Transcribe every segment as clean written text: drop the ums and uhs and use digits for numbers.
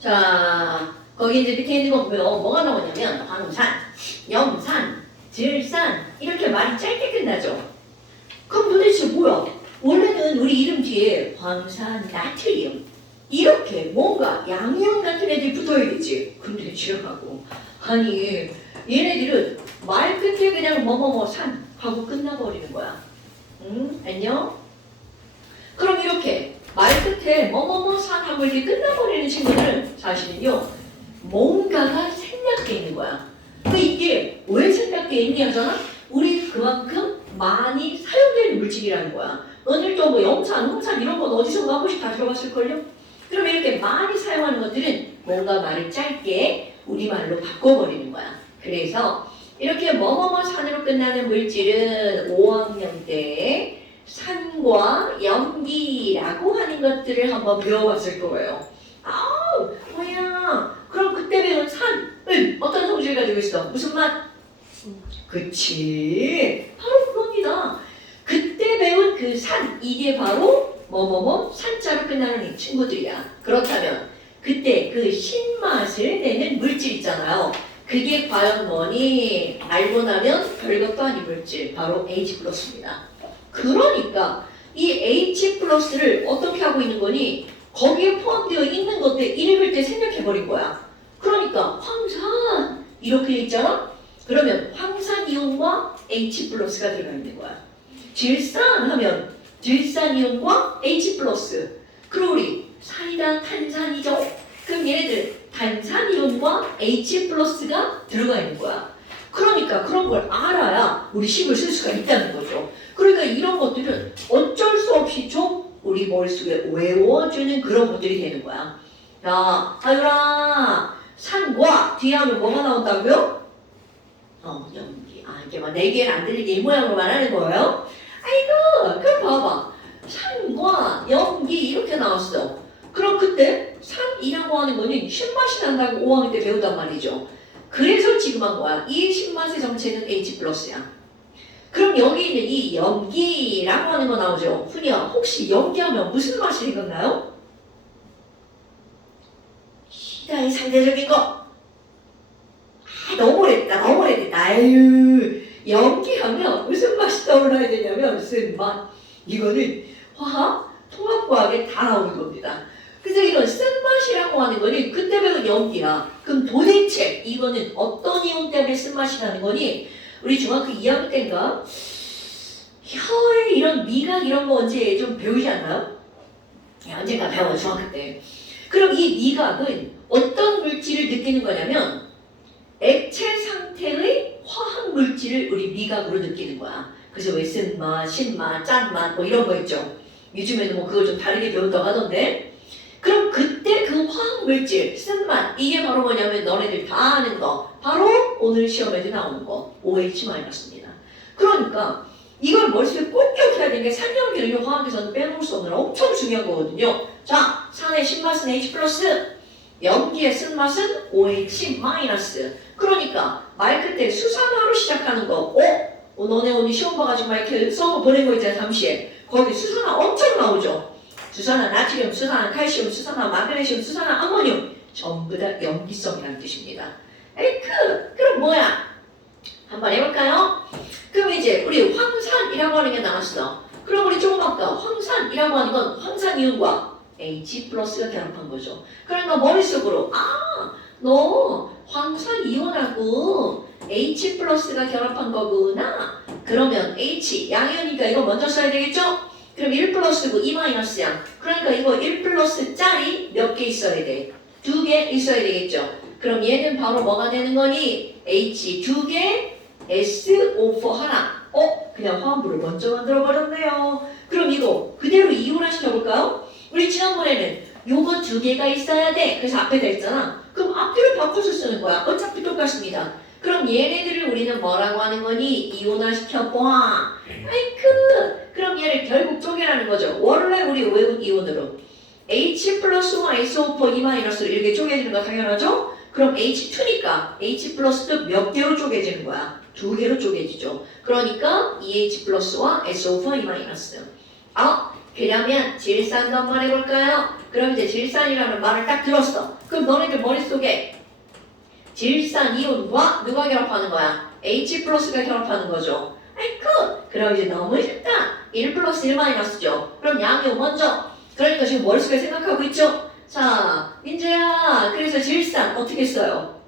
자, 거기 이제 밑에 있는 거 보면 뭐가 나오냐면 황산, 염산, 들산 이렇게 말이 짧게 끝나죠. 그럼 도대체 뭐야? 원래는 우리 이름 뒤에 황산, 나트륨 이렇게 뭔가 양이온 같은 애들이 붙어야 되지. 근데 지랄하고 아니 얘네들은 말 끝에 그냥 뭐뭐뭐 산 하고 끝나버리는 거야. 응? 안녕? 그럼 이렇게 말 끝에 뭐뭐뭐 산 하고 이렇게 끝나버리는 친구들은 사실은요 뭔가가 생략돼 있는 거야. 근데 이게 왜 생략돼 있니 하잖아? 우리 그만큼 많이 사용되는 물질이라는 거야. 너희들도 뭐 염산, 홍산 이런 건 어디서 한 번씩 다 들어봤을걸요? 그럼 이렇게 많이 사용하는 것들은 뭔가 말을 짧게 우리말로 바꿔버리는 거야. 그래서 이렇게 뭐뭐뭐 산으로 끝나는 물질은 5학년 때 산과 염기라고 하는 것들을 한번 배워봤을 거예요. 아우 뭐야 그럼 그때 배운 산은 어떤 성질을 가지고 있어? 무슨 맛? 그치 바로 그겁니다. 그때 배운 그 산 이게 바로 뭐뭐뭐 산자로 끝나는 이 친구들이야. 그렇다면 그때 그 신맛을 내는 물질 있잖아요. 그게 과연 뭐니? 알고 나면 별것도 아닌 물질 바로 H+입니다. 그러니까 이 H+를 어떻게 하고 있는 거니? 거기에 포함되어 있는 것들 읽을 때 생략해버린 거야. 그러니까 황산 이렇게 돼 있잖아? 그러면 황산이온과 H+가 들어가 있는 거야. 질산 하면 질산이온과 H+. 그리고 우리 사이다 탄산이죠? 그럼 얘네들 탄산이온과 H+가 들어가 있는 거야. 그러니까 그런 걸 알아야 우리 식을 쓸 수가 있다는 거죠. 그러니까 이런 것들은 어쩔 수 없이 좀 우리 머릿속에 외워주는 그런 것들이 되는 거야. 야, 하율아, 산과 뒤에 하면 뭐가 나온다고요? 연기. 이게 막 네 개는 안 들리게 이 모양으로 말하는 거예요? 아이고, 그럼 봐봐. 산과 연기 이렇게 나왔어. 그럼 그때 산이라고 하는 거는 신맛이 난다고 5학년 때 배우단 말이죠. 그래서 지금 한 거야. 이 신맛의 정체는 H+야. 그럼 여기 있는 이 염기라고 하는 거 나오죠. 훈이야, 혹시 염기하면 무슨 맛이 생각나요? 시다의 상대적인 거. 너무 오래됐다. 아유, 염기하면 무슨 맛이 떠올라야 되냐면 쓴맛. 이거는 화학, 통합과학에 다 나오는 겁니다. 그래서 이런 쓴맛이라고 하는 거는 그때 배운 염기야. 그럼 도대체 이거는 어떤 이온 때문에 쓴맛이 나는 거니? 우리 중학교 2학년 때인가? 혀의 이런 미각 이런 거 언제 좀 배우지 않나요? 언젠가 배워요, 중학교 때. 그럼 이 미각은 어떤 물질을 느끼는 거냐면 액체 상태의 화학 물질을 우리 미각으로 느끼는 거야. 그래서 왜 쓴맛, 신맛, 짠맛 뭐 이런 거 있죠. 요즘에는 뭐 그걸 좀 다르게 배운다고 하던데. 그럼 그때 그 화학 물질, 쓴맛 이게 바로 뭐냐면 너네들 다 아는 거 바로 오늘 시험에도 나오는 거 OH-입니다. 그러니까 이걸 머릿속에 꼭 기억해야 되는 게 산염기는 화학에서는 빼놓을 수 없는 엄청 중요한 거거든요. 자, 산의 신맛은 H+, 염기의 쓴맛은 OH-. 그러니까 말 끝에 수산화로 시작하는 거 너네 오늘 시험 봐가지고 막 이렇게 써서 보낸 거 있잖아, 잠시에. 거기 수산화 엄청 나오죠. 수산화 나트륨, 수산화 칼슘, 수산화 마그네슘, 수산화 아모늄 전부 다 염기성이라는 뜻입니다. 그럼 뭐야? 한번 해볼까요? 그럼 이제 우리 황산이라고 하는 게 나왔어. 그럼 우리 조금 아까 황산이라고 하는 건 황산이온과 H+가 결합한 거죠. 그러니까 머릿속으로 너 황산이온하고 H+가 결합한 거구나. 그러면 H 양이오니까 이거 먼저 써야 되겠죠? 그럼 1+고 2-야. 그러니까 이거 1+짜리 몇 개 있어야 돼? 2개 있어야 되겠죠? 그럼 얘는 바로 뭐가 되는 거니? H 2개, SO4 하나. 그냥 화합물을 먼저 만들어버렸네요. 그럼 이거 그대로 이온화 시켜볼까요? 우리 지난번에는 요거 2개가 있어야 돼. 그래서 앞에다 했잖아. 그럼 앞뒤를 바꿔서 쓰는 거야. 어차피 똑같습니다. 그럼 얘네들을 우리는 뭐라고 하는 거니? 이온화 시켜봐. 그럼 얘를 결국 쪼개라는 거죠. 원래 우리 외운 이온으로 H+와 SO4, 2- 이렇게 쪼개지는 거 당연하죠? 그럼 H2니까 H+도 몇 개로 쪼개지는 거야? 2개로 쪼개지죠. 그러니까 EH+와 SO4, 2-. 그러면 질산도 한번 해볼까요? 그럼 이제 질산이라는 말을 딱 들었어. 그럼 너네들 머릿속에 질산 이온과 누가 결합하는 거야? H 플러스가 결합하는 거죠. 아이쿠! 그럼 이제 너무 쉽다. 1 플러스 1 마이너스죠. 그럼 양이온 먼저. 그러니까 지금 머릿속에 생각하고 있죠? 자, 민재야. 그래서 질산 어떻게 써요?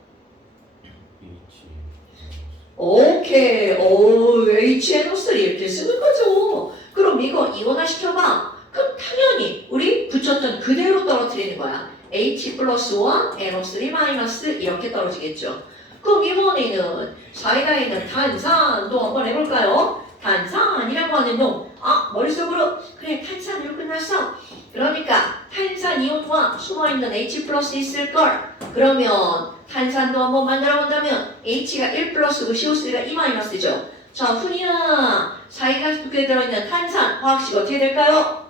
오케이. 오, HNO3 이렇게 쓰는 거죠. 그럼 이거 이온화 시켜봐. 그럼 당연히 우리 붙였던 그대로 떨어뜨리는 거야. H 플러스와 NO3 마이너스 이렇게 떨어지겠죠. 그럼 이번에는 사이다에 있는 탄산도 한번 해볼까요? 탄산이라고 하는 놈. 아, 머릿속으로 그래 탄산으로 끝났어. 그러니까 탄산 이온과 숨어있는 H 플러스 있을걸. 그러면 탄산도 한번 만들어 본다면 H가 1 플러스고 CO3가 2 마이너스죠. 자, 훈이야. 사이다 속에 들어있는 탄산 화학식 어떻게 될까요?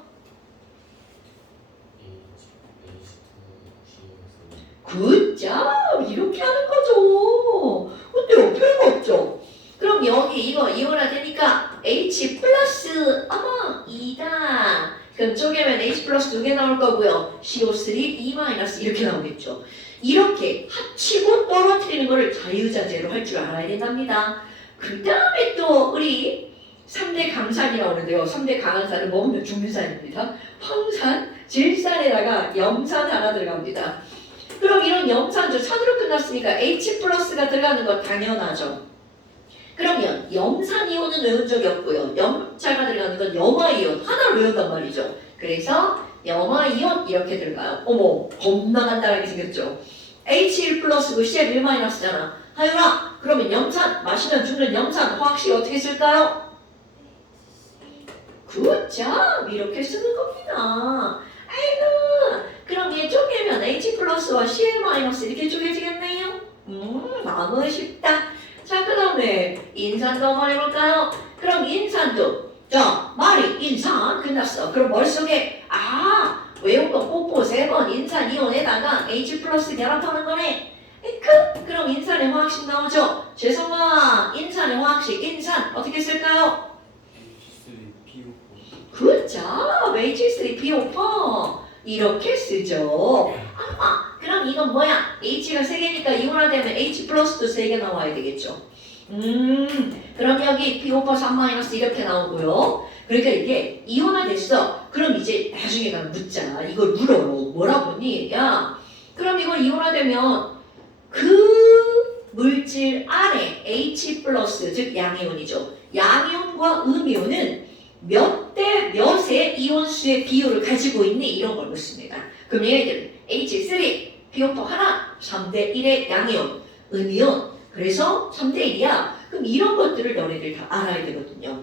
굿잡! 이렇게 하는 거죠. 근데 별거 없죠. 그럼 여기 이거 이온화 되니까 H 플러스 어머 2다. 그럼 쪼개면 H 플러스 2개 나올 거고요. CO3 2 마이너스 이렇게 나오겠죠. 이렇게 합치고 떨어뜨리는 거를 자유자재로 할 줄 알아야 된답니다. 그 다음에 또 우리 3대 강산이라고 하는데요. 3대 강한산은 먹으면 죽는 산입니다. 황산, 질산에다가 염산 하나 들어갑니다. 그럼 이런 염산조 산으로 끝났으니까 H 플러스가 들어가는 건 당연하죠. 그러면 염산이온은 외운 적이 없고요. 염자가 들어가는 건 염화이온 하나를 외운단 말이죠. 그래서 염화이온 이렇게 들어가요. 어머 겁나 간단하게 생겼죠. H1 플러스고 CL1 마이너스잖아. 하율아 그러면 염산 마시면 죽는 염산 화학식 어떻게 쓸까요? 굿잡 이렇게 쓰는 겁니다. 아이고 그럼 얘 쪼개면 H 플러스와 CL 마이너스 이렇게 쪼개지겠네요. 너무 쉽다. 자, 그 다음에 인산도 한번 해볼까요? 그럼 인산도 자, 말이 인산 끝났어. 그럼 머릿속에 외운 거 뽀뽀 3번 인산 이온에다가 H 플러스 결합하는 거네. 그럼 인산의 화학식 나오죠? 재성아 인산의 화학식 인산 어떻게 쓸까요? 굿잡 H3PO4 이렇게 쓰죠. 그럼 이건 뭐야? H가 3개니까 이온화되면 H 플러스도 3개 나와야 되겠죠. 그럼 여기 PO4 3- 이렇게 나오고요. 그러니까 이게 이온화됐어. 그럼 이제 나중에 가면 묻자. 이걸 물어요. 뭐라 보니? 야, 그럼 이걸 이온화되면 그 물질 안에 H 플러스 즉 양이온이죠. 양이온과 음이온은 몇 대 몇의 이온수의 비율을 가지고 있니? 이런 걸 묻습니다. 그럼 얘네들은 H3, PO4 하나, 3대 1의 양이온, 음이온. 그래서 3대 1이야. 그럼 이런 것들을 너네들 다 알아야 되거든요.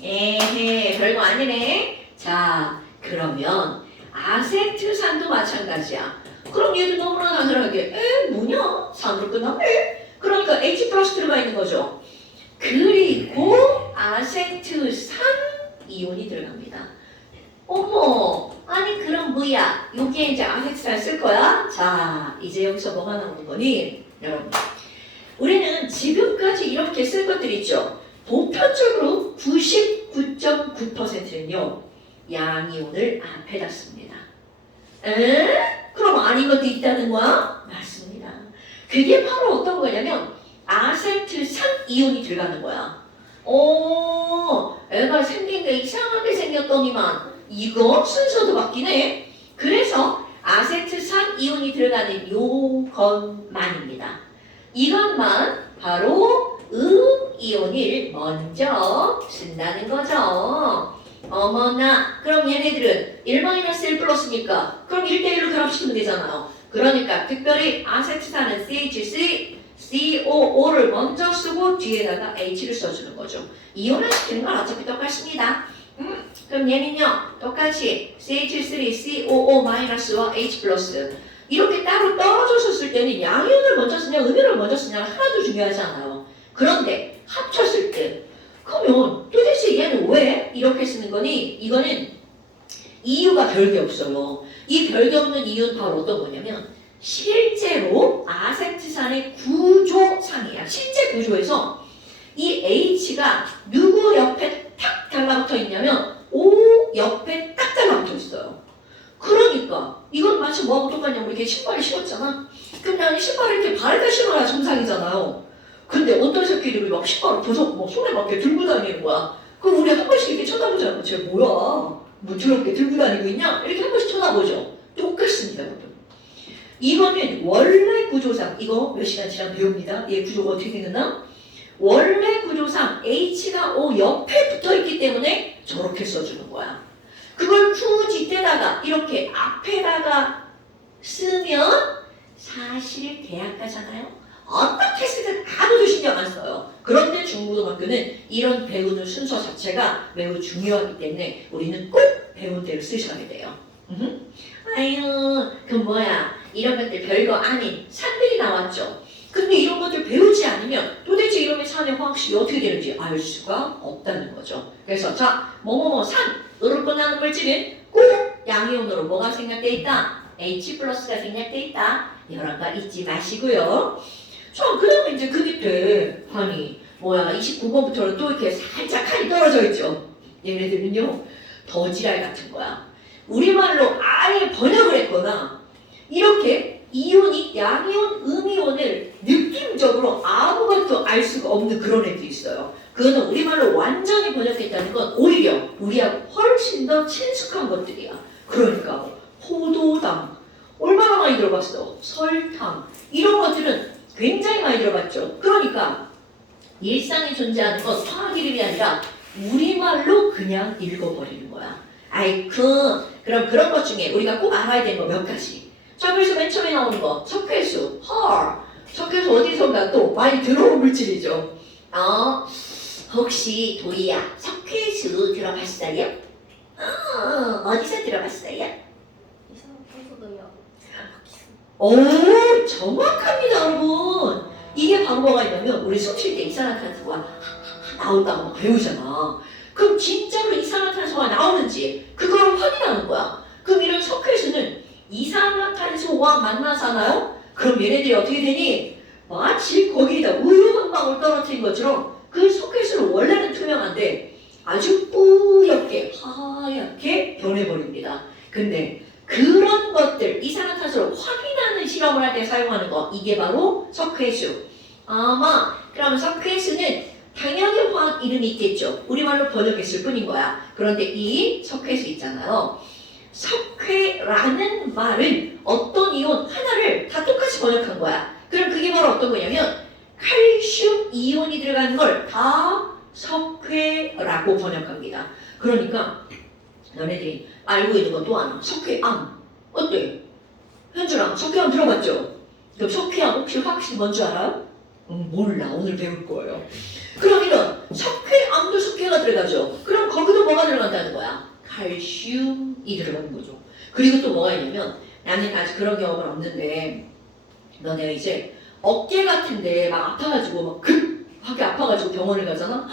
에헤, 별거 아니네. 자, 그러면 아세트산도 마찬가지야. 그럼 얘도 너무나 당연하게 뭐냐? 산으로 끝났네. 그러니까 H 플러스 들어가 있는 거죠. 그리고 아세트산 이온이 들어갑니다. 어머, 아니 그럼 뭐야? 여기에 이제 아세트산 쓸 거야? 자, 이제 여기서 뭐가 나오는 거니? 여러분, 우리는 지금까지 이렇게 쓸 것들 있죠? 보편적으로 99.9%는요 양이온을 앞에다 씁니다. 그럼 아닌 것도 있다는 거야? 맞습니다. 그게 바로 어떤 거냐면 아세트산 이온이 들어가는 거야. 애가 생긴 게 이상하게 생겼더니만 이거 순서도 바뀌네. 그래서 아세트산 이온이 들어가는 요것만입니다. 이것만 바로 음이온을 먼저 쓴다는 거죠. 어머나, 그럼 얘네들은 1-1 플러스니까 그럼 1대1로 결합시키면 되잖아요. 그러니까 특별히 아세트산은 CH3, COO를 먼저 쓰고 뒤에다가 H를 써주는 거죠. 이온을 시키는 건 어차피 똑같습니다. 그럼 얘는요 똑같이 CH3COO-와 H 플러스 이렇게 따로 떨어져서 쓸 때는 양이온을 먼저 쓰냐 음이온을 먼저 쓰냐 하나도 중요하지 않아요. 그런데 합쳤을 때 그러면 도대체 얘는 왜 이렇게 쓰는 거니? 이거는 이유가 별게 없어요. 이 별게 없는 이유는 바로 어떤 거냐면 실제로 아세트산의 구조상이야. 실제 구조에서 이 H가 누구 옆에 탁 달라붙어 있냐면 O 옆에 딱 다니는 거야. 그럼 우리 한 번씩 이렇게 쳐다보잖아. 쟤 뭐야? 뭐 더럽게 들고 다니고 있냐? 이렇게 한 번씩 쳐다보죠. 똑같습니다, 여러분. 이거는 원래 구조상, 이거 몇 시간 지나면 배웁니다. 얘 구조가 어떻게 되느냐? 원래 구조상 H가 O 옆에 붙어있기 때문에 저렇게 써주는 거야. 그걸 굳이 떼다가 이렇게 앞에다가 쓰면 사실 대학가잖아요. 어떻게 쓰든 아무도 신경 안 써요. 그런데 중고등학교는 이런 배우는 순서 자체가 매우 중요하기 때문에 우리는 꼭 배운 대로 쓰셔야 돼요. 아유, 그 뭐야, 이런 것들 별거 아닌 산들이 나왔죠. 근데 이런 것들 배우지 않으면 도대체 이름의 산의 화학식이 어떻게 되는지 알 수가 없다는 거죠. 그래서 자, 뭐뭐뭐 산으로 끝나는 물질은 꼭 양이온으로 뭐가 생략돼 있다? H 플러스가 생략돼 있다. 이런 거 잊지 마시고요. 자, 그 다음에 이제 그 밑에 아니 뭐야 29번부터는 또 이렇게 살짝 칸이 떨어져 있죠. 얘네들은요 더 지랄 같은 거야. 우리말로 아예 번역을 했거나 이렇게 이온이 양이온, 음이온을 느낌적으로 아무것도 알 수가 없는 그런 애들이 있어요. 그거는 우리말로 완전히 번역했다는 건 오히려 우리하고 훨씬 더 친숙한 것들이야. 그러니까 뭐 포도당 얼마나 많이 들어봤어? 설탕 이런 것들은 굉장히 많이 들어봤죠. 그러니까 일상에 존재하는 건 화학 이름이 아니라 우리말로 그냥 읽어버리는 거야. 그럼 그런 것 중에 우리가 꼭 알아야 되는 거 몇 가지. 자, 그래서 맨 처음에 나오는 거 석회수, 석회수 어디선가 또 많이 들어온 물질이죠. 혹시 도희야 석회수 들어봤어요? 어디서 들어봤어요? 오, 정확합니다, 여러분. 이게 바로 뭐가 있냐면 우리 숨 쉴 때 이산화탄소가 나온다고 배우잖아. 그럼 진짜로 이산화탄소가 나오는지 그걸 확인하는 거야. 그럼 이런 석회수는 이산화탄소와 만나잖아요? 그럼 얘네들이 어떻게 되니? 마치 거기에다 우유 한 방울 떨어뜨린 것처럼 그 석회수는 원래는 투명한데 아주 뿌옇게 하얗게 변해버립니다. 근데 그런 것들, 이산화탄소를 확인하는 실험을 할 때 사용하는 거, 이게 바로 석회수. 그러면 석회수는 당연히 화학 이름이 있겠죠. 우리말로 번역했을 뿐인 거야. 그런데 이 석회수 있잖아요. 석회라는 말은 어떤 이온 하나를 다 똑같이 번역한 거야. 그럼 그게 바로 어떤 거냐면 칼슘 이온이 들어가는 걸 다 석회라고 번역합니다. 그러니까 너네들이 알고 있는 건 또 하나, 석회암. 어때? 현주랑 석회암 들어봤죠? 그럼 석회암 혹시 화학식 뭔지 알아요? 몰라. 오늘 배울 거예요. 그럼 이런 석회암도 석회가 들어가죠. 그럼 거기도 뭐가 들어간다는 거야? 칼슘이 들어가는 거죠. 그리고 또 뭐가 있냐면 나는 아직 그런 경험은 없는데 너네가 이제 어깨 같은데 막 아파가지고 막 급하게 아파가지고 병원에 가잖아?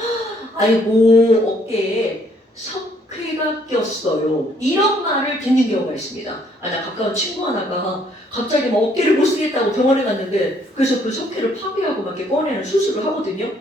아이고 어깨에 석회가 꼈어요. 이런 말을 듣는 경우가 있습니다. 나 가까운 친구 하나가 갑자기 막 어깨를 못 쓰겠다고 병원에 갔는데 그래서 그 석회를 파괴하고 막 이렇게 꺼내는 수술을 하거든요.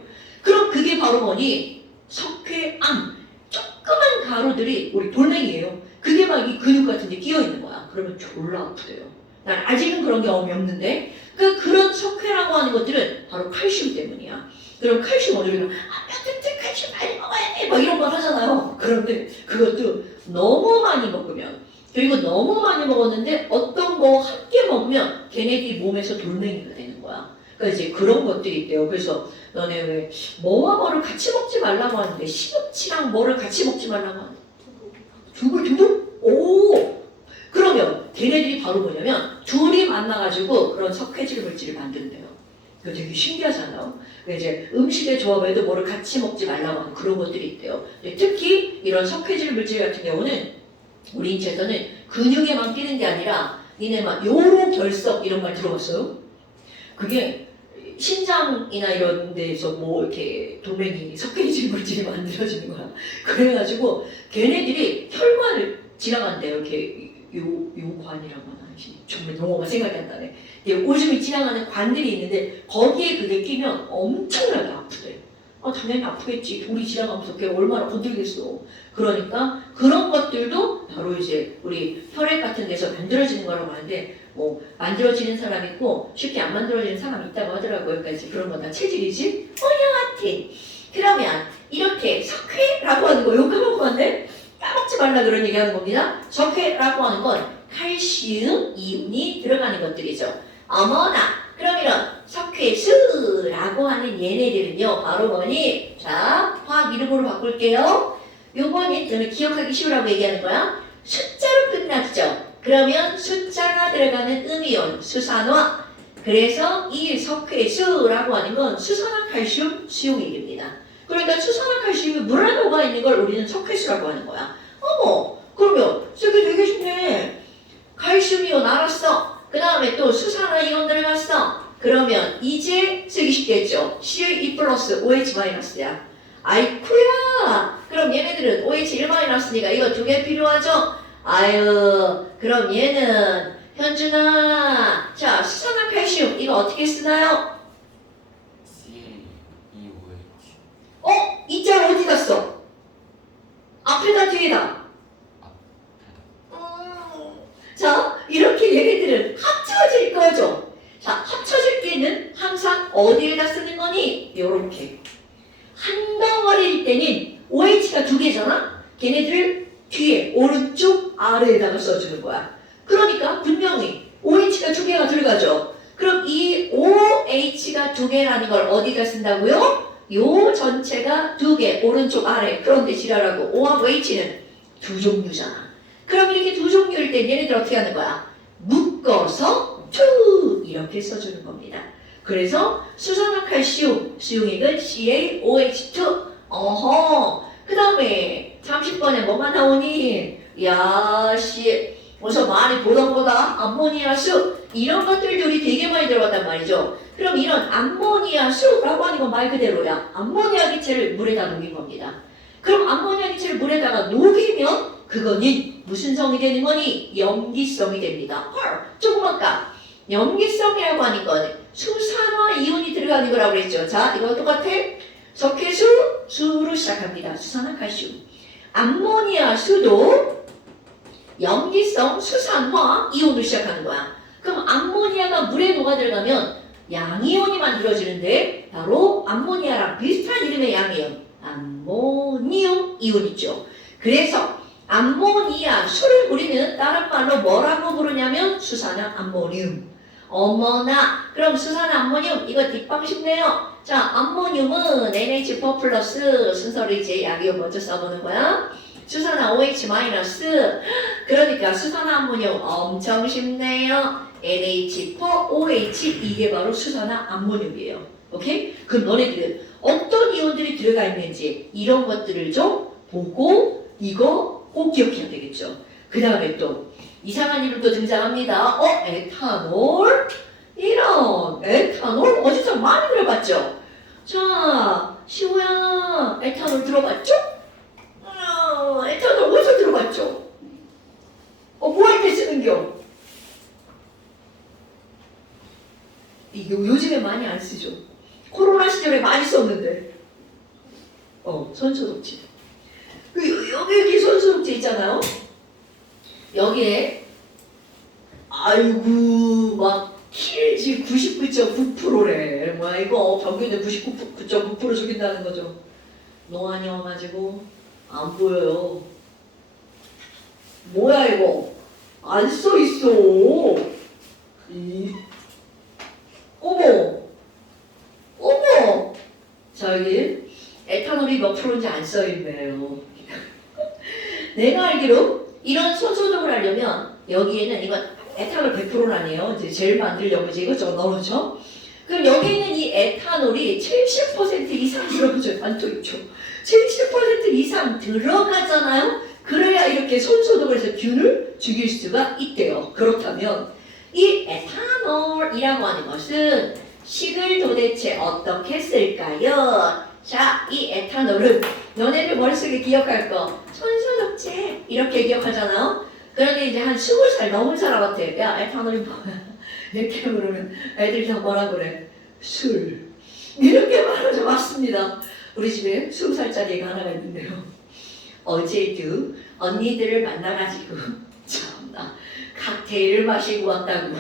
그럼 그게 바로 뭐니? 석회암. 조그만 가루들이 우리 돌멩이에요. 그게 막 이 근육 같은 데 끼어 있는 거야. 그러면 졸라 아프대요. 난 아직은 그런 경험이 없는데 그런 석회라고 하는 것들은 바로 칼슘 때문이야. 그럼 칼슘 어디로 가면 뼈 칼슘 많이 먹어야 돼! 막 이런 걸 하잖아요. 그런데 그것도 너무 많이 먹으면 그리고 너무 많이 먹었는데 어떤 거 함께 먹으면 걔네들이 몸에서 돌멩이가 되는 거야. 그러니까 이제 그런 것들이 있대요. 그래서 너네 왜 뭐와 뭐를 같이 먹지 말라고 하는데 시금치랑 뭐를 같이 먹지 말라고 하는데 두불? 오! 그러면 걔네들이 바로 뭐냐면 둘이 만나가지고 그런 석회질 물질을 만든대요. 이거 되게 신기하잖아요. 이제 음식의 조합에도 뭐를 같이 먹지 말라고 하는 그런 것들이 있대요. 특히 이런 석회질 물질 같은 경우는 우리 인체에서는 근육에만 끼는 게 아니라 니네 막 요로 결석 이런 말 들어봤어요? 그게 신장이나 이런 데서 뭐 이렇게 돌멩이 석회질 물질이 만들어지는 거야. 그래가지고 걔네들이 혈관을 지나간대요. 이렇게 요관이라고 하나 정말 용어가 생각이 안 나네. 오줌이 지나가는 관들이 있는데 거기에 그게 끼면 엄청나게 아프대. 당연히 아프겠지. 돌이 지나가면서 그게 얼마나 건들겠어. 그러니까 그런 것들도 바로 이제 우리 혈액 같은 데서 만들어지는 거라고 하는데 뭐 만들어지는 사람 있고 쉽게 안 만들어지는 사람이 있다고 하더라고요. 그러니까 이제 그런 건 다 체질이지. 여하튼 그러면 이렇게 들어간다 그런 얘기하는 겁니다. 석회라고 하는 건 칼슘 이온이 들어가는 것들이죠. 어머나 그러면 석회수라고 하는 얘네들은요 바로 뭐니? 자 화학 이름으로 바꿀게요. 요번 힌트는 기억하기 쉬우라고 얘기하는 거야. 숫자로 끝났죠. 그러면 숫자가 들어가는 음이온 수산화. 그래서 이 석회수라고 하는 건 수산화칼슘 수용액입니다. 그러니까 수산화칼슘이 물 안에 녹아 있는 걸 우리는 석회수라고 하는 거야. 어머 그러면 쓰기 되게 쉽네. 칼슘이온 알았어. 그 다음에 또 수산화이온 들어갔어. 그러면 이제 쓰기 쉽겠죠. CA2 플러스 OH 마이너스야. 아이쿠야. 그럼 얘네들은 OH 1-니까 이거 두 개 필요하죠? 아유 그럼 얘는 현준아 자 수산화칼슘 이거 어떻게 쓰나요? CaEOH. 이 짤 어디 갔어? 앞에다 뒤에다? 자 이렇게 얘네들은 합쳐질 거죠. 자 합쳐질 때는 항상 어디에다 쓰는 거니? 요렇게 한 덩어리일 때는 OH가 두 개잖아? 걔네들 뒤에 오른쪽 아래에다가 써주는 거야. 그러니까 분명히 OH가 두 개가 들어가죠. 그럼 이 OH가 두 개라는 걸 어디다 쓴다고요? 요 전체가 두 개 오른쪽 아래. 그런데 지랄하고 O하고 H는 두 종류잖아. 그럼 이렇게 두 종류일 때 얘네들 어떻게 하는 거야? 묶어서 투 이렇게 써주는 겁니다. 그래서 수산화칼슘 수용액은 CaOH2. 어허. 그 다음에 30번에 뭐가 나오니? 야씨 어서 많이 보던 거다. 암모니아수 이런 것들도 우리 되게 많이 들어봤단 말이죠. 그럼 이런 암모니아수라고 하는 건 말 그대로야. 암모니아 기체를 물에다 녹인 겁니다. 그럼 암모니아 기체를 물에다가 녹이면 그거는 무슨 성이 되는 거니? 염기성이 됩니다. 헐 조금 아까 염기성이라고 하는 건 수산화 이온이 들어가는 거라고 그랬죠. 자 이거 똑같아. 석회수 수로 시작합니다. 수산화칼슘. 암모니아 수도 염기성 수산화 이온으로 시작하는 거야. 그럼 암모니아가 물에 녹아 들어가면 양이온이 만들어지는데 바로 암모니아랑 비슷한 이름의 양이온 암모니움 이온 있죠. 그래서 암모니아 수를 우리는 다른 말로 뭐라고 부르냐면 수산화 암모늄. 어머나 그럼 수산화 암모늄 이거 뒷방 쉽네요. 자 암모늄은 NH4 플러스 순서를 이제 양이온 먼저 써보는 거야. 수산화 OH 마이너스. 그러니까 수산화 암모늄 엄청 쉽네요. NH4OH 이게 바로 수산화 암모늄이에요. 오케이? 그럼 너네들은 어떤 이온들이 들어가 있는지 이런 것들을 좀 보고 이거 꼭 기억해야 되겠죠. 그 다음에 또 이상한 이름 또 등장합니다. 에탄올. 이런 에탄올 어디서 많이 들어봤죠? 자 시호야 에탄올 들어봤죠? 에탄올 어디서 들어봤죠? 뭐 할 때 쓰는겨? 이게 요즘에 많이 안 쓰죠. 코로나 시절에 많이 썼는데. 손소독제. 여기 손소독제 있잖아요. 여기에 아이고 막 킬지 99.9%래. 뭐 이거 평균에 99.9% 죽인다는 거죠. 노안이 와가지고 안 보여요. 뭐야 이거? 안 써 있어. 어머. 자 여기 에탄올이 몇 프로인지 안 써 있네요. 내가 알기로 이런 손소독을 하려면 여기에는 이건 에탄올 100%는 아니에요. 이제 젤 만들려고 이제 이것저것 넣어놓죠. 그럼 여기 있는 이 에탄올이 70% 이상 들어가죠. 안토 있죠. 70% 이상 들어가잖아요. 그래야 이렇게 손소독을 해서 균을 죽일 수가 있대요. 그렇다면 이 에탄올이라고 하는 것은 식을 도대체 어떻게 쓸까요? 자, 이 에탄올은 너네들 머릿속에 기억할 거 손소독제 이렇게 기억하잖아요. 그런데 이제 한 20살 넘은 사람한테 야 에탄올이 뭐야? 이렇게 물으면 애들이 다 뭐라 그래? 술 이렇게 말하죠. 맞습니다. 우리 집에 20살짜리 애가 하나가 있는데요. 어제도 언니들을 만나가지고 참나 칵테일을 마시고 왔다고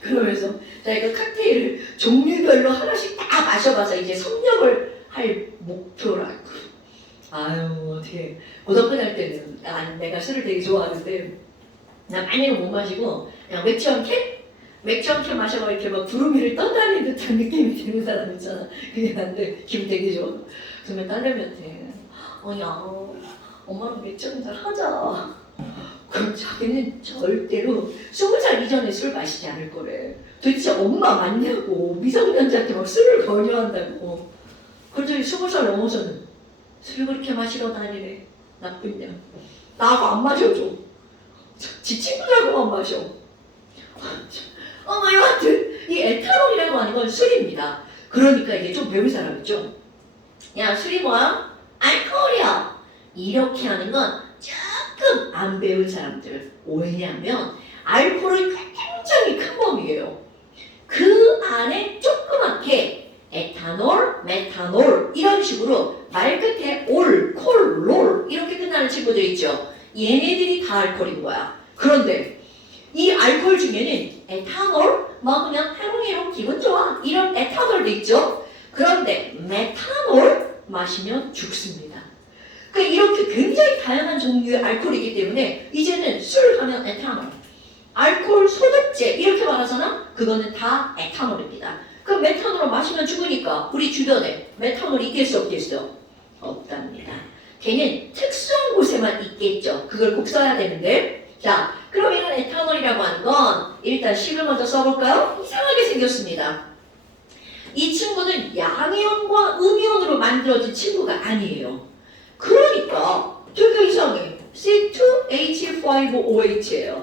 그러면서 자기가 칵테일을 종류별로 하나씩 다 마셔봐서 이제 섭렵을 할 목표라고. 아유 어떻게 고등학교 다닐 때는 내가 술을 되게 좋아하는데 나 많이는 못 마시고 그냥 맥주 한 캔 마셔가 이렇게 막 구름 위를 떠다니는 듯한 느낌이 드는 사람 있잖아. 그게 난데 기분 되게 좋아. 그러면 딸내미한테 야 엄마랑 맥주 한잔 하자. 그럼 자기는 절대로 20살 이전에 술 마시지 않을 거래. 도대체 엄마 맞냐고 미성년자한테 막 술을 권유한다고. 그러더니 20살 넘어서는 술 그렇게 마시러 다니래. 나쁜 년. 나하고 안 마셔줘. 지 친구들하고만 마셔. 여하튼 이 에탄올이라고 하는 건 술입니다. 그러니까 이게 좀 배울 사람 있죠? 야 술이 뭐야? 알코올이야. 이렇게 하는 건 조금 안 배운 사람들. 왜냐하면 알코올은 굉장히 큰 범위예요. 그 안에 조그맣게 에탄올, 메탄올 이런 식으로 말 끝에 올, 콜, 롤 이렇게 끝나는 친구들 있죠. 얘네들이 다 알코올인 거야. 그런데 이 알코올 중에는 에탄올 먹으면 해롱해롱 기분 좋아 이런 에탄올도 있죠. 그런데 메탄올 마시면 죽습니다. 그러니까 이렇게 굉장히 다양한 종류의 알코올이기 때문에 이제는 술 하면 에탄올, 알코올 소독제 이렇게 말하잖아. 그거는 다 에탄올입니다. 그럼 메탄올을 마시면 죽으니까 우리 주변에 메탄올이 있겠어 없겠어? 없답니다. 걔는 특수한 곳에만 있겠죠. 그걸 꼭 써야 되는데. 자, 그럼 이런 에탄올이라고 하는 건 일단 식을 먼저 써볼까요? 이상하게 생겼습니다. 이 친구는 양이온과 음이온으로 만들어진 친구가 아니에요. 그러니까 되게 이상해. C2H5OH예요.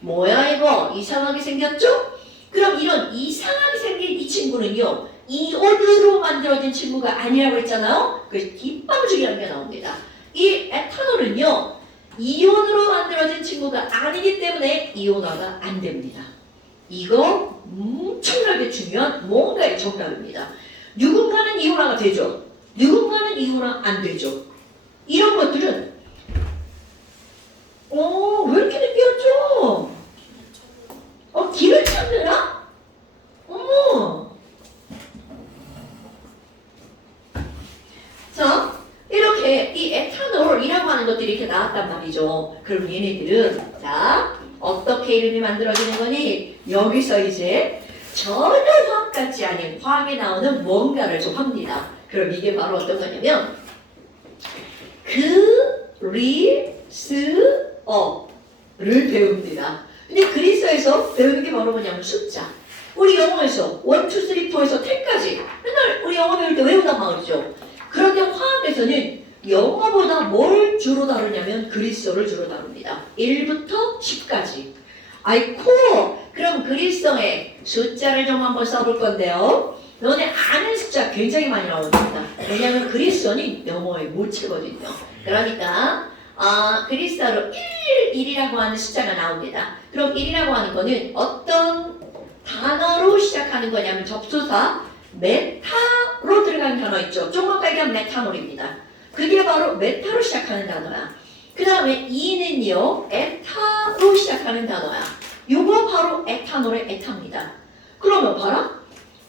뭐야 이거? 이상하게 생겼죠? 그럼 이런 이상하게 생긴 이 친구는요. 이온으로 만들어진 친구가 아니라고 했잖아요. 그래서 뒷방죽이라는 게 나옵니다. 이 에탄올은요. 이온으로 만들어진 친구가 아니기 때문에 이온화가 안 됩니다. 이거 엄청나게 중요한 뭔가의 정답입니다. 누군가는 이온화가 되죠. 누군가는 이온화 안 되죠. 이런 것들은 왜 이렇게 늦게 왔죠? 길을 찾느라? 어머! 자, 이렇게 이 에탄올이라고 하는 것들이 이렇게 나왔단 말이죠. 그럼 얘네들은 자 어떻게 이름이 만들어지는 거니? 여기서 이제 전혀 화학 같지 않은 화학에 나오는 뭔가를 좀 합니다. 그럼 이게 바로 어떤 거냐면 그리스어를 배웁니다. 근데 그리스어에서 배우는 게 바로 뭐냐면 숫자. 우리 영어에서 1, 2, 3, 4에서 10까지 맨날 우리 영어 배울 때 외우단 말이죠. 그런데 화학에서는 영어보다 뭘 주로 다루냐면 그리스어를 주로 다룹니다. 1부터 10까지. 아이코! 그럼 그리스어에 숫자를 좀 한번 써볼 건데요. 너네 아는 숫자 굉장히 많이 나옵니다. 왜냐하면 그리스어는 영어의 모체거든요. 그러니까 그리스어로 1이라고 하는 숫자가 나옵니다. 그럼 1이라고 하는 거는 어떤 단어로 시작하는 거냐면 접수사 메타로 들어가는 단어 있죠. 조금만 얘기하면 메탄올입니다. 그게 바로 메타로 시작하는 단어야. 그 다음에 2는요 에타로 시작하는 단어야. 요거 바로 에탄올의 에타입니다. 그러면 봐라.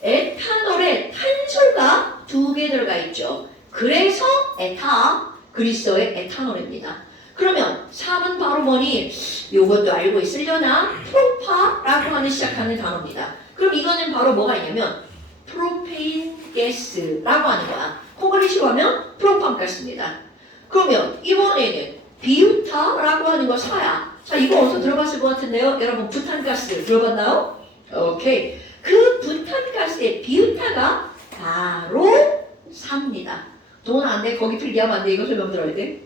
에탄올에 탄소가 2개 들어가 있죠. 그래서 에타, 그리스어의 에탄올입니다. 그러면 3은 바로 뭐니? 요것도 알고 있으려나? 프로파라고 하는 시작하는 단어입니다. 그럼 이거는 바로 뭐가 있냐면 프로페인 가스라고 하는 거야. 코골이 싫어하면 프로판 가스입니다. 그러면 이번에는 비우타라고 하는 거 사야. 자, 이거 어디서 들어봤을 것 같은데요? 여러분 부탄가스 들어봤나요? 오케이. 그 부탄가스의 비우타가 바로 삽니다. 돈 안 돼. 거기 필기하면 안 돼. 이거 설명 들어야 돼.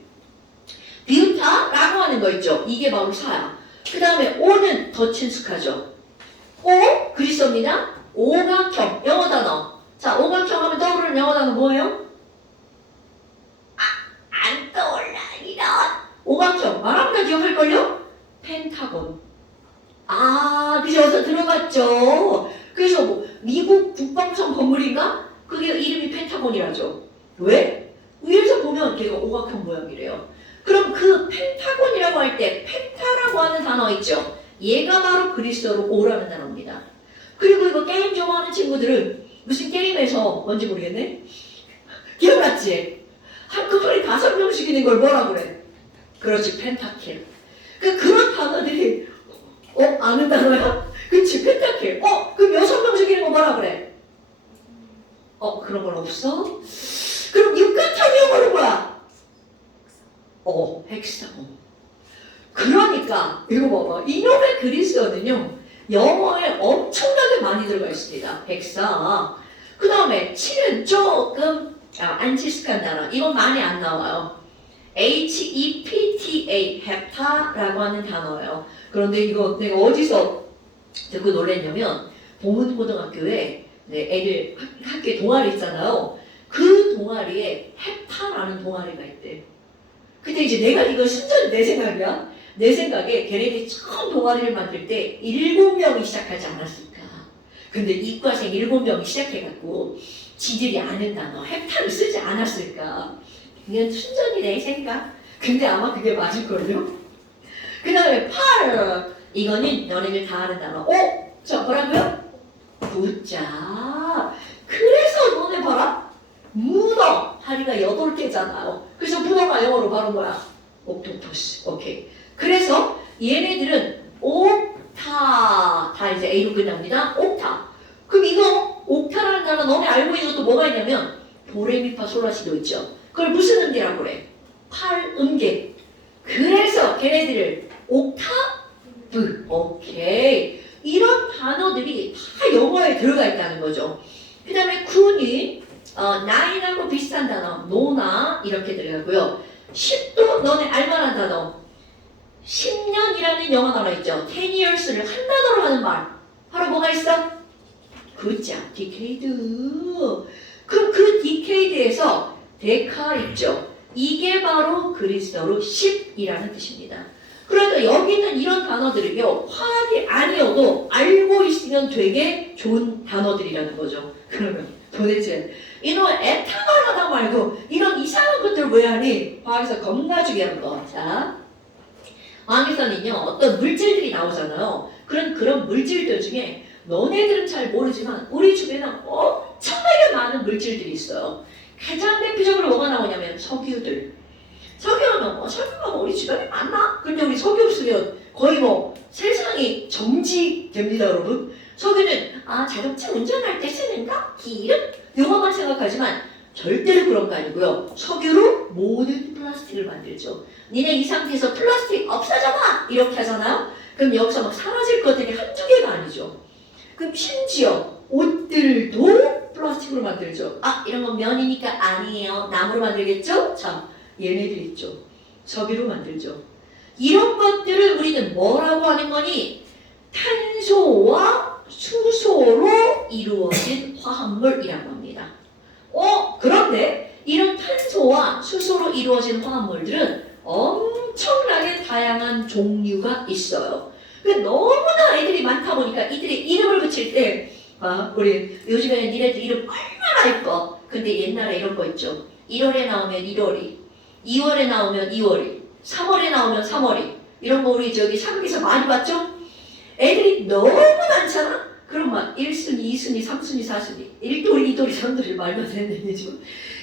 비우타라고 하는 거 있죠. 이게 바로 사야. 그 다음에 O는 더 친숙하죠. O 그리스어입니다. 오각형 영어 단어. 자, 오각형 하면 떠오르는 영어 단어 뭐예요? 안 떠올라 이런. 오각형 말하면 다 기억할걸요? 펜타곤. 그죠? 어서 들어봤죠. 그래서 뭐 미국 국방성 건물인가? 그게 이름이 펜타곤이라죠. 왜? 위에서 보면 걔가 오각형 모양이래요. 그럼 그 펜타곤이라고 할 때 펜타라고 하는 단어 있죠. 얘가 바로 그리스어로 오라는 단어입니다. 그리고 이거 게임 좋아하는 친구들은 무슨 게임에서 뭔지 모르겠네. 기억났지? 한꺼번에 5명씩 있는 걸 뭐라 그래? 그렇지, 펜타킬. 그런 단어들이 아는 단어야? 그치, 펜타킬. 그럼 6명씩 있는 거 뭐라 그래? 그런 건 없어? 그럼 육각형이 영어로 뭐야? 헥사곤. 그러니까 이거 봐봐. 이놈의 그리스어는요 영어에 엄청나게 많이 들어가 있습니다. 헥사. 그 다음에 7은 조금 안 친숙한 단어. 이건 많이 안 나와요. HEPTA, 헵타라고 하는 단어예요. 그런데 이거 내가 어디서 듣고 놀랐냐면 봉은고등학교에 애들 학교에 동아리 있잖아요. 그 동아리에 헵타라는 동아리가 있대. 근데 이제 내가 이거 순전히 내 생각이야. 내 생각에 걔네들이 처음 동아리를 만들 때 7명이 시작하지 않았을까. 근데 이과생 7명이 시작해갖고 지들이 아는 단어 헵타를 쓰지 않았을까. 그냥 순전히 내 생각. 근데 아마 그게 맞을걸요. 그 다음에 8. 이거는 너네들 다 아는 단어. 자 뭐라고요? 굿자. 그래서 너네 봐라. 문어. 다리가 8개잖아요. 그래서 문어가 영어로 바로 뭐야? 옥토퍼스. 오케이. 그래서 얘네들은 옥타. 다 이제 A로 끝납니다. 옥타. 그럼 이거 옥타라는 단어 너네 알고 있는 것도 뭐가 있냐면 도레미파솔라시도 있죠. 그걸 무슨 음계라고 그래? 8음계. 그래서 걔네들을 옥타브. 오케이. 이런 단어들이 다 영어에 들어가 있다는 거죠. 그 다음에 9는 9하고 비슷한 단어 노나 이렇게 들어가고요. 10도 너네 알만한 단어 10년이라는 영어 단어 있죠. 10 years를 한 단어로 하는 말 바로 뭐가 있어? 굿자, 디케이드. 그럼 그 디케이드에서 데카 있죠. 이게 바로 그리스어로 10이라는 뜻입니다. 그러니까 여기 있는 이런 단어들은요 화학이 아니어도 알고 있으면 되게 좋은 단어들이라는 거죠. 그러면 도대체 이놈 에탄올 하나 말고 이런 이상한 것들 왜 하니? 화학에서 겁나 중요한 거. 자, 화학에서는요 어떤 물질들이 나오잖아요. 그런 물질들 중에 너네들은 잘 모르지만 우리 주변에 엄청나게 많은 물질들이 있어요. 가장 대표적으로 뭐가 나오냐면 석유들. 석유하면 석유가 우리 주변에 많나? 근데 우리 석유 없으면 거의 세상이 정지됩니다, 여러분. 석유는 자동차 운전할 때 쓰는가? 기름? 이것만 생각하지만 절대로 그런 거 아니고요. 석유로 모든 플라스틱을 만들죠. 니네 이 상태에서 플라스틱 없어져봐! 이렇게 하잖아요. 그럼 여기서 막 사라질 것들이 한두 개가 아니죠. 그럼 심지어 옷들도 플라스틱으로 만들죠. 이런 건 면이니까 아니에요. 나무로 만들겠죠? 자, 얘네들 있죠. 석유로 만들죠. 이런 것들을 우리는 뭐라고 하는 거니? 탄소와 수소로 이루어진 화합물이라고 합니다. 그런데 이런 탄소와 수소로 이루어진 화합물들은 엄청나게 다양한 종류가 있어요. 너무나 애들이 많다 보니까 이들의 이름을 붙일 때 우리 요즘에는 니네들 이름 얼마나 예뻐. 근데 옛날에 이런 거 있죠. 1월에 나오면 1월이, 2월에 나오면 2월이, 3월에 나오면 3월이. 이런 거 우리 사극에서 많이 봤죠? 애들이 너무 많잖아? 그럼 막 1순위, 2순위, 3순위, 4순위, 1도리, 2도리, 3도리 말만 했는 얘기죠.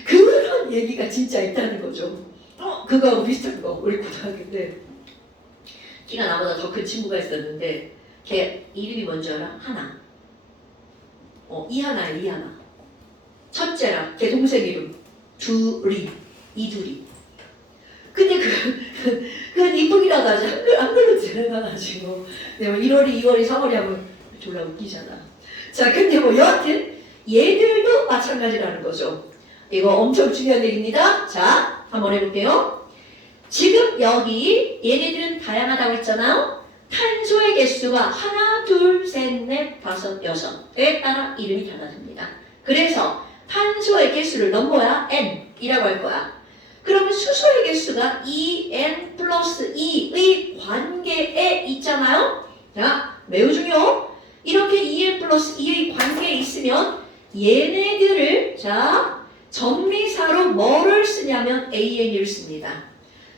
그런 얘기가 진짜 있다는 거죠. 그거하고 비슷한 거. 우리 고등학교 때 키가 나보다 더 큰 친구가 있었는데 걔 이름이 뭔지 알아? 하나. 이하나야, 이하나. 첫째라, 걔 동생 이름 두리, 이두리. 근데 그건 이쁘기라도 하지 한글로 들어가가지고 1월이, 2월이, 3월이 하면 졸라 웃기잖아. 자, 근데 여하튼 얘들도 마찬가지라는 거죠. 이거 엄청 중요한 얘기입니다. 자, 한번 해볼게요. 지금 여기 얘네들은 다양하다고 했잖아요. 탄소의 개수가 하나, 둘, 셋, 넷, 다섯, 여섯에 따라 이름이 달라집니다. 그래서 탄소의 개수를 넌 뭐야? N이라고 할 거야. 그러면 수소의 개수가 2N 플러스 2의 관계에 있잖아요. 자, 매우 중요. 이렇게 2N 플러스 2의 관계에 있으면 얘네들을 전미사로 뭐를 쓰냐면 AN을 씁니다.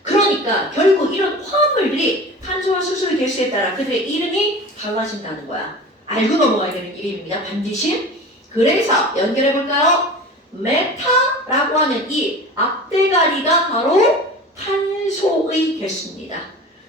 그러니까 결국 이런 화합물들이 탄소와 수소의 개수에 따라 그들의 이름이 달라진다는 거야. 알고 넘어가야 되는 이름입니다. 반드시. 그래서 연결해 볼까요? 메타라고 하는 이 앞대가리가 바로 탄소의 개수입니다.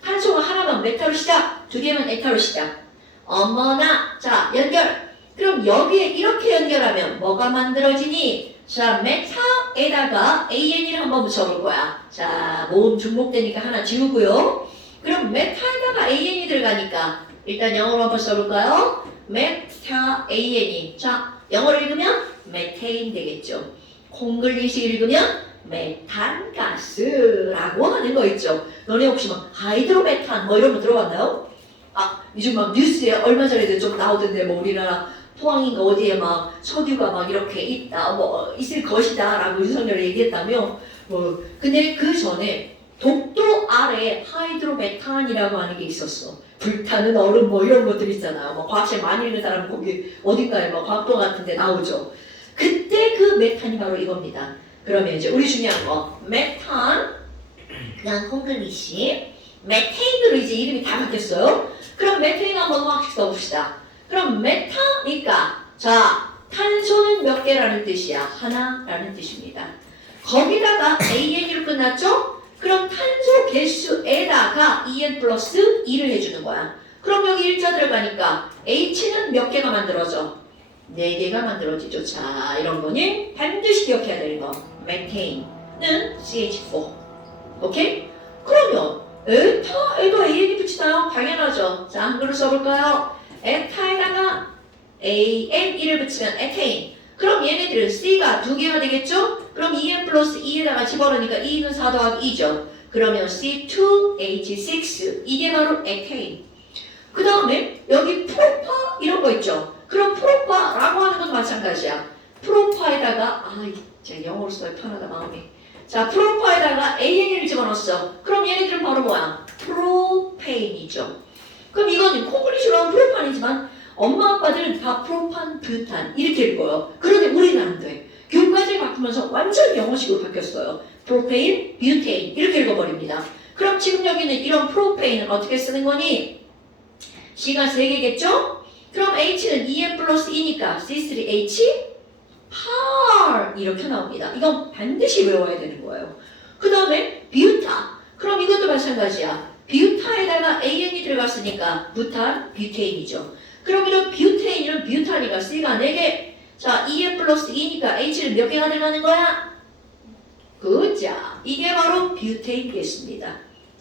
탄소가 하나만 메타로 시작, 두 개만 에타로 시작. 어머나, 자 연결. 그럼 여기에 이렇게 연결하면 뭐가 만들어지니? 자, 메타에다가 AN을 한번 붙여볼 거야. 자, 모음 중복되니까 하나 지우고요. 그럼 메타에다가 AN이 들어가니까 일단 영어로 한번 써볼까요? 메타 AN이. 자, 영어로 읽으면 메테인 되겠죠. 콩글리시 읽으면 메탄가스라고 하는 거 있죠. 너네 혹시 막 하이드로메탄 뭐 이런 거 들어봤나요? 아, 요즘 막 뉴스에 얼마 전에도 좀 나오던데 뭐 우리나라 포항인가 어디에 막 석유가 막 이렇게 있다, 뭐 있을 것이다 라고 윤석열이 얘기했다며. 근데 그 전에 독도 아래 하이드로메탄이라고 하는 게 있었어. 불타는 얼음 뭐 이런 것들 있잖아요. 뭐 과학책 많이 읽는 사람 거기 어딘가에 뭐 과학도 같은 데 나오죠. 그때 그 메탄이 바로 이겁니다. 그러면 이제 우리 중요한 거 메탄, 그냥 콩글리시, 메테인으로 이제 이름이 다 바뀌었어요. 그럼 메테인 한번 확 써봅시다. 그럼 메타니까 자, 탄소는 몇 개라는 뜻이야? 하나라는 뜻입니다. 거기다가 AN으로 끝났죠? 그럼 탄소 개수에다가 EN 플러스 2를 해주는 거야. 그럼 여기 일자 들어가니까 H는 몇 개가 만들어져? 4개가 만들어지죠. 자, 이런 거는 반드시 기억해야 되는 거. 메테인은 CH4. 오케이? 그러면 에타에도 AN이 붙이나요? 당연하죠. 자, 한글로 써볼까요? 에타에다가 AN1을 붙이면 에테인. 그럼 얘네들은 C가 2개가 되겠죠? 그럼 EN 플러스 2에다가 집어넣으니까 2는 4 더하기 2죠. 그러면 C2H6 이게 바로 에테인. 그 다음에 여기 프로파 이런 거 있죠? 그럼 프로파라고 하는 건 마찬가지야. 프로파에다가 제가 영어로 써야 편하다 마음이. 자, 프로파에다가 AN을 집어넣었어. 그럼 얘네들은 바로 뭐야? 프로페인이죠. 그럼 이거는 콩글리시로 하면 프로판이지만 엄마 아빠들은 다 프로판, 뷰탄 이렇게 읽어요. 그런데 우리는 안 돼. 교과서에 바꾸면서 완전 영어식으로 바뀌었어요. 프로페인, 뷰테인 이렇게 읽어버립니다. 그럼 지금 여기는 이런 프로페인은 어떻게 쓰는 거니? C가 3개겠죠? 그럼 H는 EN 플러스 2니까 C3H 8 이렇게 나옵니다. 이건 반드시 외워야 되는 거예요. 그 다음에 뷰타. 그럼 이것도 마찬가지야. 뷰타에다가 AN이 들어갔으니까 부탄, 뷰테인이죠. 그럼 이런 뷰테인은 뷰탄이가 C가 4개. 자, EN 플러스 2니까 H는 몇 개가 들어가는 거야? 그자, 이게 바로 뷰테인이겠습니다.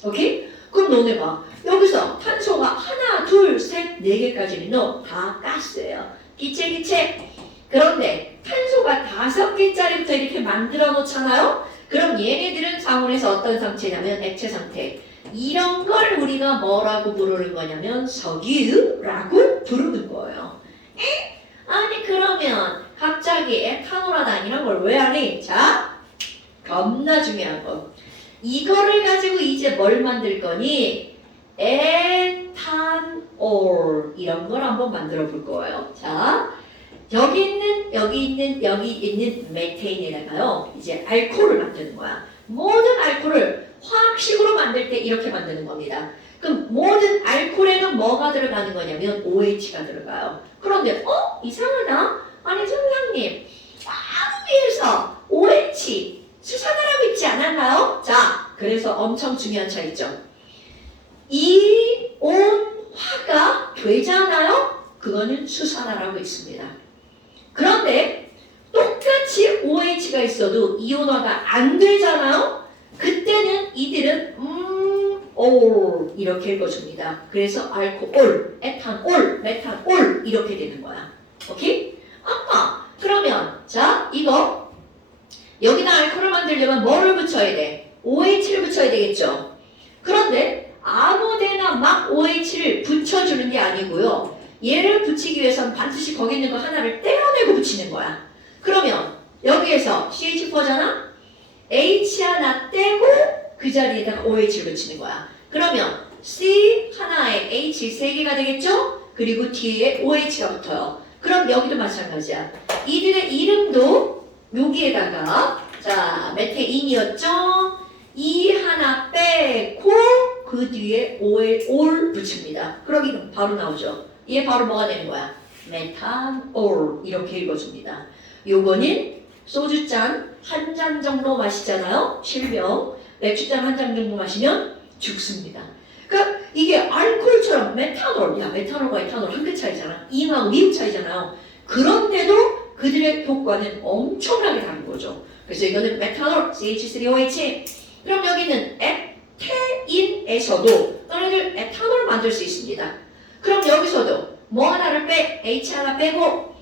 오케이? 그럼 너네 봐. 여기서 탄소가 하나, 둘, 셋, 4개까지는 다 가스예요. 기체. 그런데 탄소가 5개짜리부터 이렇게 만들어 놓잖아요? 그럼 얘네들은 상온에서 어떤 상태냐면 액체 상태. 이런 걸 우리가 뭐라고 부르는 거냐면 석유라고 부르는 거예요. 아니 그러면 갑자기 에탄올하다 이런 걸 왜 하니? 자, 겁나 중요한 거. 이거를 가지고 이제 뭘 만들 거니? 에탄올 이런 걸 한번 만들어 볼 거예요. 자, 여기 있는 메테인에다가요 이제 알코올을 만드는 거야. 모든 알코올을 화학식으로 만들 때 이렇게 만드는 겁니다. 그럼 모든 알코올에는 뭐가 들어가는 거냐면 OH가 들어가요. 그런데 이상하다. 아니 선생님 바로 위에서 OH 수산화라고 있지 않았나요? 자, 그래서 엄청 중요한 차 있죠. 이온화가 되잖아요. 그거는 수산화라고 있습니다. 그런데 똑같이 OH가 있어도 이온화가 안 되잖아요. 그때는 이들은 이렇게 읽어줍니다. 그래서 알코올, 에탄올, 메탄올 이렇게 되는 거야. 오케이? 그러면 자 이거 여기다 알코올을 만들려면 뭐를 붙여야 돼? OH를 붙여야 되겠죠. 그런데 아무데나 막 OH를 붙여주는 게 아니고요. 얘를 붙이기 위해서는 반드시 거기 있는 거 하나를 떼어내고 붙이는 거야. 그러면 여기에서 CH4잖아? H 하나 떼고 그 자리에다가 OH를 붙이는 거야. 그러면 C 하나에 H 3개가 되겠죠? 그리고 뒤에 OH가 붙어요. 그럼 여기도 마찬가지야. 이들의 이름도 여기에다가 자 메테인이었죠? E 하나 빼고 그 뒤에 올 붙입니다. 그러면 바로 나오죠. 얘 바로 뭐가 되는 거야? 메탄올 이렇게 읽어줍니다. 요거는 소주잔 한 잔 정도 마시잖아요. 실병. 맥주잔 한 잔 정도 마시면 죽습니다. 그러니까 이게 알코올처럼 메탄올, 야 메탄올과 에탄올 한 끗 차이잖아. 이하고 미국 차이잖아요. 그런데도 그들의 효과는 엄청나게 다른 거죠. 그래서 이거는 메탄올, CH3OH. 그럼 여기는 에테인에서도 너네들 에탄올 만들 수 있습니다. 그럼 여기서도 뭐 하나를 H 하나 빼고,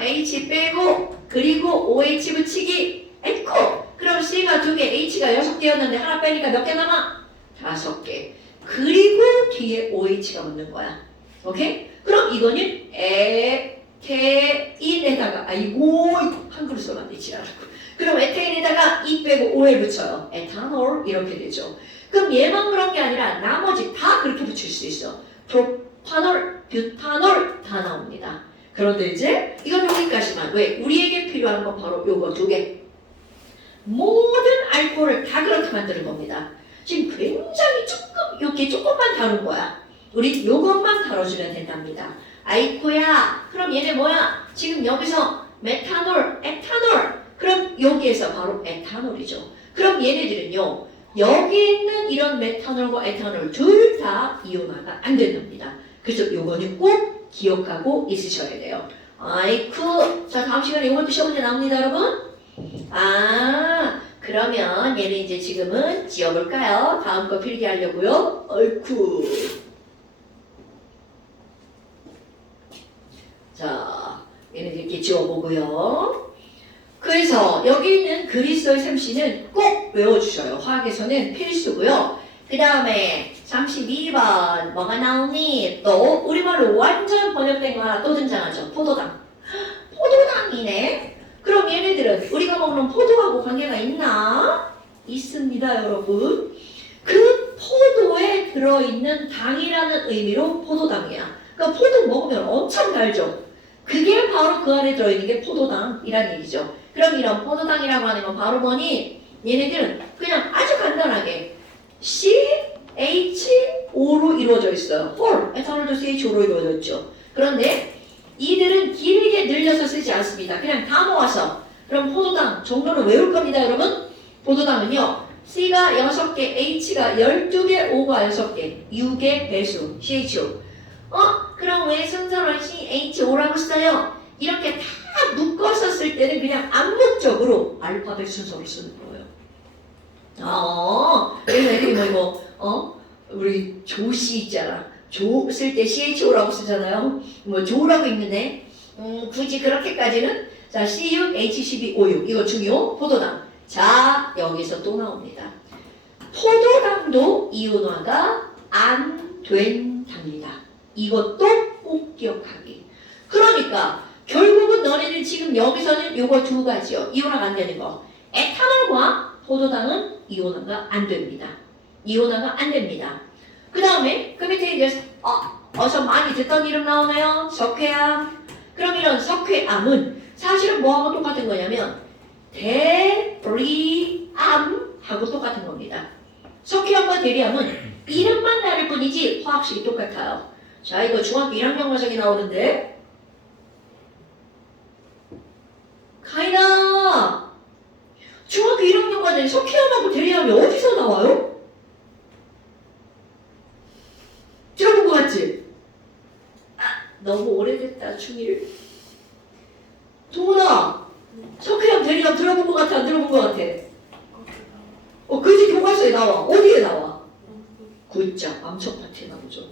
H 빼고, 그리고 OH 붙이기, 에코. 그럼 C가 2개, H가 6개였는데 하나 빼니까 몇 개 남아? 5개. 그리고 뒤에 OH가 붙는 거야. 오케이? 그럼 이거는 에테인에다가, 아이고, 한글로 써면 안 되지, 않고. 그럼 에테인에다가 E 빼고 O에 붙여요. 에탄올, 이렇게 되죠. 그럼 얘만 그런 게 아니라 나머지 다 그렇게 붙일 수 있어. 프로파놀, 뷰타놀 다 나옵니다. 그런데 이제 이건 여기까지만. 왜? 우리에게 필요한 건 바로 요거 2개. 모든 알코올을 다 그렇게 만드는 겁니다. 지금 굉장히 이렇게 조금만 다룬 거야. 우리 요것만 다뤄주면 된답니다. 아이코야, 그럼 얘네 뭐야? 지금 여기서 메탄올, 에탄올. 그럼 여기에서 바로 에탄올이죠. 그럼 얘네들은요, 여기 있는 이런 메탄올과 에탄올 둘 다 이온화가 안 된답니다. 그래서 요거는 꼭 기억하고 있으셔야 돼요. 아이쿠. 자, 다음 시간에 이것도 시험 문제 나옵니다, 여러분. 그러면 얘는 이제 지금은 지워볼까요? 다음 거 필기하려고요. 아이쿠. 자, 얘는 이렇게 지워보고요. 그래서 여기 있는 그리스도의 샘씨는 꼭 외워주셔요. 화학에서는 필수고요. 그 다음에 32번 뭐가 나오니? 또 우리말로 완전 번역된 거 하나 또 등장하죠. 포도당. 포도당이네. 그럼 얘네들은 우리가 먹는 포도하고 관계가 있나? 있습니다, 여러분. 그 포도에 들어있는 당이라는 의미로 포도당이야. 그러니까 포도 먹으면 엄청 달죠. 그게 바로 그 안에 들어있는 게 포도당이라는 얘기죠. 그럼 이런 포도당이라고 하는 건 바로 뭐니? 얘네들은 그냥 아주 간단하게 CH5로 이루어져 있어요. 홀, 에탄올도 CH5로 이루어져 있죠. 그런데 이들은 길게 늘려서 쓰지 않습니다. 그냥 다 모아서. 그럼 포도당 정도는 외울 겁니다, 여러분. 포도당은요, C가 6개, H가 12개, O가 6개, 6의 배수, CH5. 그럼 왜 순서를 CH5라고 써요? 이렇게 다 묶어서 쓸 때는 그냥 암묵적으로 알파벳 순서를 쓰는 거예요. 그래서 애들이 우리 조씨 있잖아. 조 쓸 때 CH5라고 쓰잖아요. 뭐 조라고 있는데 굳이 그렇게까지는. 자, C6, H12, O6 이거 중요. 포도당. 자, 여기서 또 나옵니다. 포도당도 이온화가 안 된답니다. 이것도 꼭 기억하기. 그러니까 결국은 너네들 지금 여기서는 요거 2가지요. 이온화가 안 되는 거. 에탄올과 포도당은 이온화가 안 됩니다. 이온화가 안 됩니다. 그 다음에 그 밑에 이제 어서 많이 듣던 이름 나오나요? 석회암. 그럼 이런 석회암은 사실은 뭐하고 똑같은 거냐면 대리암하고 똑같은 겁니다. 석회암과 대리암은 이름만 다를 뿐이지 화학식이 똑같아요. 자, 이거 중학교 1학년 과정에 나오는데 가인아, 중학교 1학년 과정에 석회암하고 대리암이 어디서 나와요? 들어본 거 같지? 너무 오래됐다, 중1. 동훈아, 석회암 대리암 들어본 거 같아, 안 들어본 거 같아? 그지 교과서에 나와. 어디에 나와? 굿자, 암석 파트에 나오죠.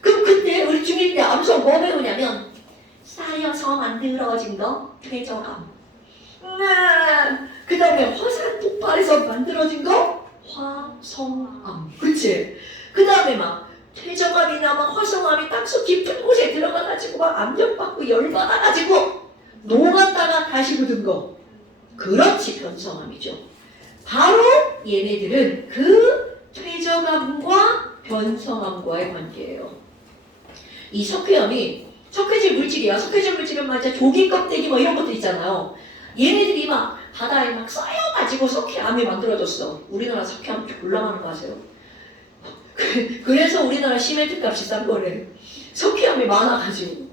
그럼 그때 우리 중1 때 암석 뭐 배우냐면 쌓여서 만들어진 거, 퇴적암. 그 다음에 화산 폭발해서 만들어진 거, 화성암. 그치? 그 다음에 막 퇴적암이나 막 화성암이 땅속 깊은 곳에 들어가가지고 막 압력받고 열받아가지고 녹았다가 다시 굳은 거. 그렇지, 변성암이죠. 바로 얘네들은 그 퇴적암과 변성암과의 관계예요. 이 석회암이 석회질 물질이야. 석회질 물질은 맞아 조개 껍데기 뭐 이런 것도 있잖아요. 얘네들이 막 바다에 막 쌓여가지고 석회암이 만들어졌어. 우리나라 석회암 졸라 많은 거 아세요? 그래서 우리나라 시멘트 값이 싼 거래. 석회암이 많아가지고.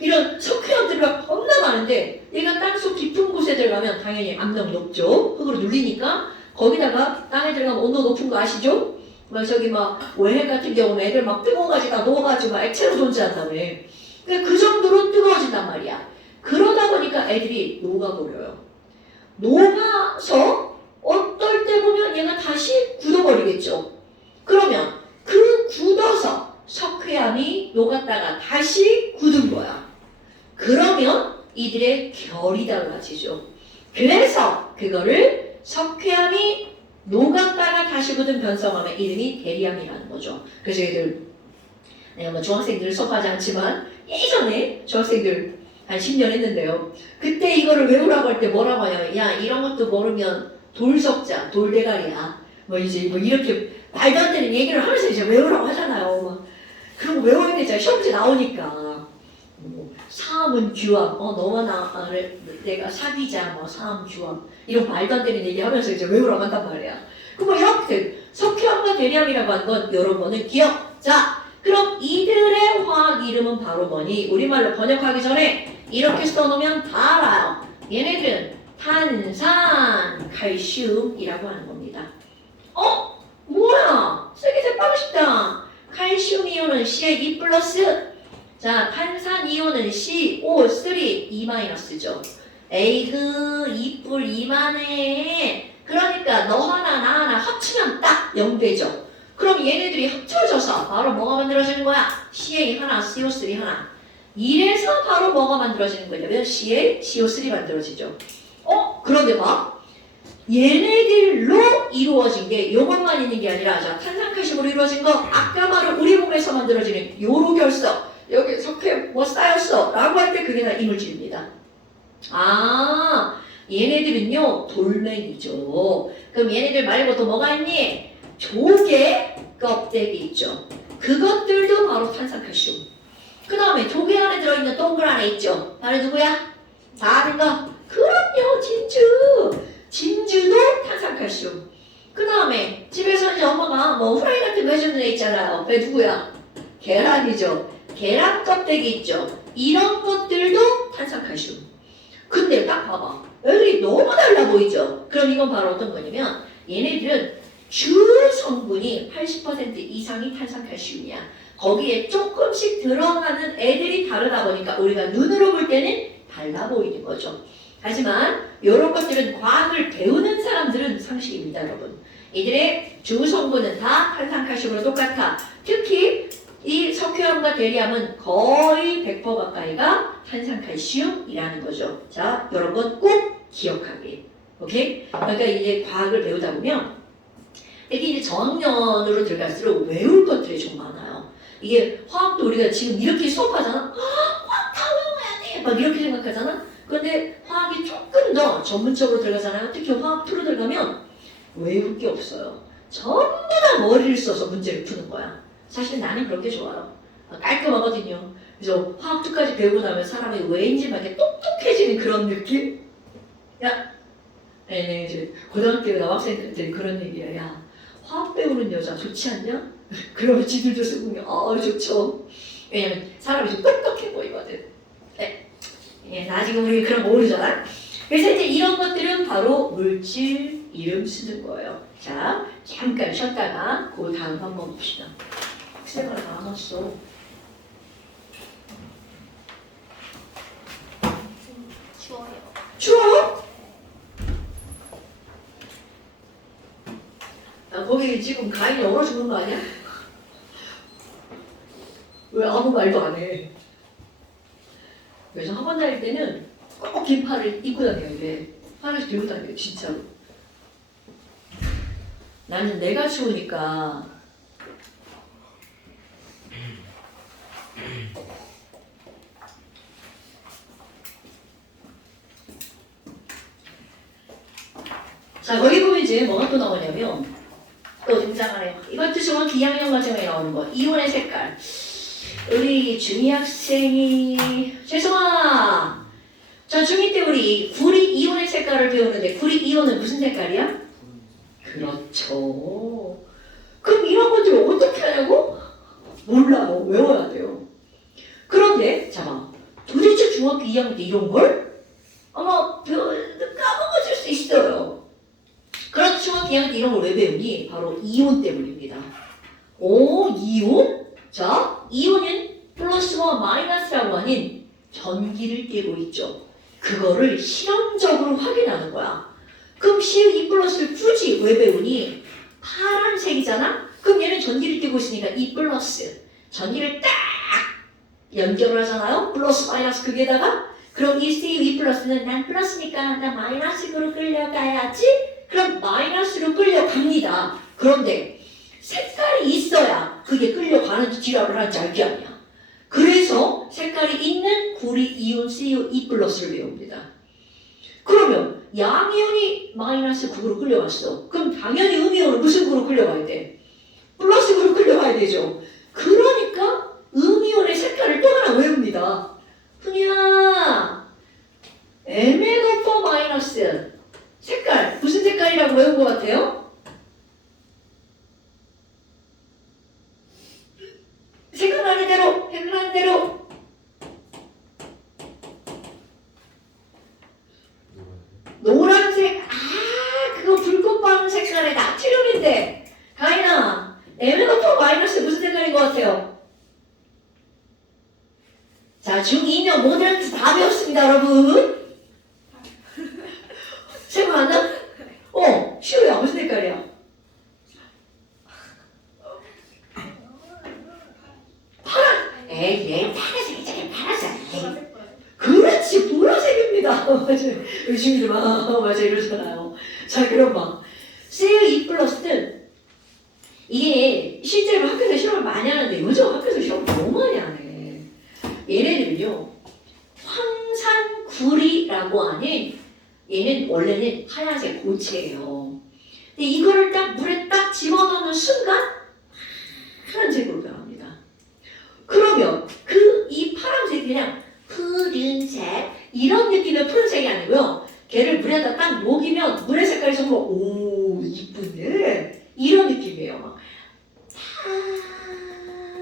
이런 석회암들이 겁나 많은데 얘가 땅속 깊은 곳에 들어가면 당연히 압력 높죠. 흙으로 눌리니까. 거기다가 땅에 들어가면 온도 높은 거 아시죠? 막 저기 막 외해 같은 경우는 애들 막 뜨거운 가지 다 녹아가지고 막 액체로 존재한다고 해. 그러니까 그 정도로 뜨거워진단 말이야. 그러다 보니까 애들이 녹아버려요. 녹아서 어떨 때 보면 얘가 다시 굳어버리겠죠. 그러면 그 굳어서 석회암이 녹았다가 다시 굳은 거야. 그러면 이들의 결이 달라지죠. 그래서 그거를 석회암이 녹았다가 다시 굳은 변성암의 이름이 대리암이라는 거죠. 그래서 얘들 내가 뭐 중학생들 수업하지 않지만 예전에 중학생들 한 10년 했는데요. 그때 이거를 외우라고 할 때 뭐라고 하냐면 야 이런 것도 모르면 돌석자, 돌대가리야. 뭐 이제 뭐 이렇게 말도 안 되는 얘기를 하면서 이제 외우라고 하잖아요. 막. 그런 거 외워야 되잖아. 시험지 나오니까. 사암은 규암, 너와 내가 사귀자, 뭐 사암 규암 이런 말도 안 되는 얘기 하면서 이제 외우라고 한단 말이야. 그럼 이렇게 석회암과 대리암이라고 하는 건 이런 거는 기억. 자, 그럼 이들의 화학 이름은 바로 뭐니? 우리말로 번역하기 전에 이렇게 써놓으면 다 알아요. 얘네들은 탄산, 칼슘이라고 하는 겁니다. 뭐야? 쓰기 재빠르 싶다. 칼슘 이온은 CA2 플러스. 자, 탄산 이온은 CO3 2-죠. 에이그 2뿔 2만에. 그러니까 너 하나 나 하나 합치면 딱 0되죠. 그럼 얘네들이 합쳐져서 바로 뭐가 만들어지는 거야? CA 하나, CO3 하나. 이래서 바로 뭐가 만들어지는 거냐면 CA, CO3 만들어지죠. 그런데 봐. 얘네들로 이루어진 게 요것만 있는 게 아니라 자, 탄산칼슘으로 이루어진 거 아까 말한 우리 몸에서 만들어지는 요로결석 여기 석회 뭐 쌓였어 라고 할 때 그게 다 이물질입니다. 얘네들은요 돌멩이죠. 그럼 얘네들 말고 또 뭐가 있니? 조개 껍데기 있죠. 그것들도 바로 탄산칼슘. 그 다음에 조개 안에 들어있는 동글 안에 있죠. 나는 누구야? 다 아는 거? 그럼요 진주. 진주도 탄산칼슘. 그 다음에 집에서 이제 엄마가 뭐 후라이 같은 거 해주는 애 있잖아요. 그게 누구야? 계란이죠. 계란 껍데기 있죠. 이런 것들도 탄산칼슘. 근데 딱 봐봐. 애들이 너무 달라 보이죠? 그럼 이건 바로 어떤 거냐면 얘네들은 주 성분이 80% 이상이 탄산칼슘이야. 거기에 조금씩 들어가는 애들이 다르다 보니까 우리가 눈으로 볼 때는 달라 보이는 거죠. 하지만 이런 것들은 과학을 배우는 사람들은 상식입니다, 여러분. 이들의 주 성분은 다 탄산칼슘으로 똑같아. 특히 이 석회암과 대리암은 거의 100% 가까이가 탄산칼슘이라는 거죠. 자, 이런 건 꼭 기억하게. 오케이? 그러니까 이제 과학을 배우다 보면 특히 이제 저학년으로 들어갈수록 외울 것들이 좀 많아요. 이게 화학도 우리가 지금 이렇게 수업하잖아? 화학 다 외워야 돼! 막 이렇게 생각하잖아? 그런데 화학이 조금 더 전문적으로 들어가잖아요. 특히 화학 2로 들어가면 외울 게 없어요. 전부 다 머리를 써서 문제를 푸는 거야. 사실 나는 그렇게 좋아요. 깔끔하거든요. 그래서 화학 2까지 배우고 나면 사람이 왜인지 막 이렇게 똑똑해지는 그런 느낌? 야, 네, 이제 고등학교 남학생들이 그런 얘기야. 야, 화학 배우는 여자 좋지 않냐? 그러면 지들도 쓰고 좋죠. 왜냐면 사람이 좀 똑똑해 보이거든. 네. 나 지금 우리 그런 거 모르잖아. 그래서 이제 이런 것들은 바로 물질 이름 쓰는 거예요. 자, 잠깐 쉬었다가 그 다음 한번 봅시다. 학생을 다 넣었어. 추워요? 거기 지금 가인이 얼어 죽는 거 아니야? 왜 아무 말도 안 해? 그래서 학원 다닐 때는 꼭 긴팔을 입고 다녀야 돼. 하나씩 들고 다녀요, 진짜로. 나는 내가 추우니까 자, 거기 보면 이제 뭐가 또 나오냐면 또 등장하네요. 이것도 정확히 2학년 과정에 나오는 거. 이온의 색깔. 우리 중2 학생이 죄송아. 자, 중2 때 우리 구리 이온의 색깔을 배우는데 구리 이온은 무슨 색깔이야? 그렇죠. 그럼 이런 것들을 어떻게 하냐고? 몰라요. 외워야 돼요. 그럼 그런데 잠깐 도대체 중학교 2학년 때 이런 걸 아마 까먹어질 수 있어요. 그런 중학교 2학년 때 이런 걸 왜 배우니? 바로 이온 때문입니다. 오, 이온? 자, 이온은 플러스와 마이너스라고 하는 전기를 띠고 있죠. 그거를 실험적으로 확인하는 거야. 그럼 CU2 플러스를 굳이 왜 배우니? 파란색이잖아? 그럼 얘는 전기를 띠고 있으니까 2 플러스 전기를 딱 연결을 하잖아요? 플러스 마이너스 극에다가 그럼 이 CU2 플러스는 난 플러스니까 난 마이너스로 끌려가야지? 그럼 마이너스로 끌려갑니다. 그런데 색깔이 있어야 그게 끌려가는지 지랄을 하는지 알 게 아니야. 그래서 색깔이 있는 구리 이온 CU2 플러스를 외웁니다. 그러면 양이온이 마이너스 극으로 끌려갔어. 그럼 당연히 음이온은 무슨 극으로 끌려가야 돼? 플러스 극으로 끌려가야 되죠. 그러니까 음이온의 색깔을 또 하나 외웁니다. 훈이야, Mega4 마이너스 색깔 무슨 색깔이라고 외운 것 같아요? 생각나는 대로 노란색. 그거 불꽃 받는 색깔의 나트륨인데 가인아, Mega4 마이너스 무슨 색깔인 것 같아요? 자, 중2면 모델한테 다 배웠습니다, 여러분. 생각 안 나? 시우야, 무슨 색깔이야? 파란. 얘 파란색이잖아, 파란색. 그렇지, 보라색입니다. 맞아요. 의심이지 마. 맞아, 이러잖아요. 자, 그럼 봐. CU2 플러스는 이게 실제로 학교에서 실험을 많이 하는데 요즘 학교에서 실험 너무 많이 하네. 얘네들은요, 황산구리라고 하는 얘는 원래는 하얀색 고체예요. 근데 이거를 딱 물에 딱 집어넣는 순간 파란색으로 변합니다. 그러면 이 파란색이 그냥 푸른색 이런 느낌의 푸른색이 아니고요. 걔를 물에다 딱 녹이면 물의 색깔이 정말 오 이쁘네 이런 느낌이에요. 막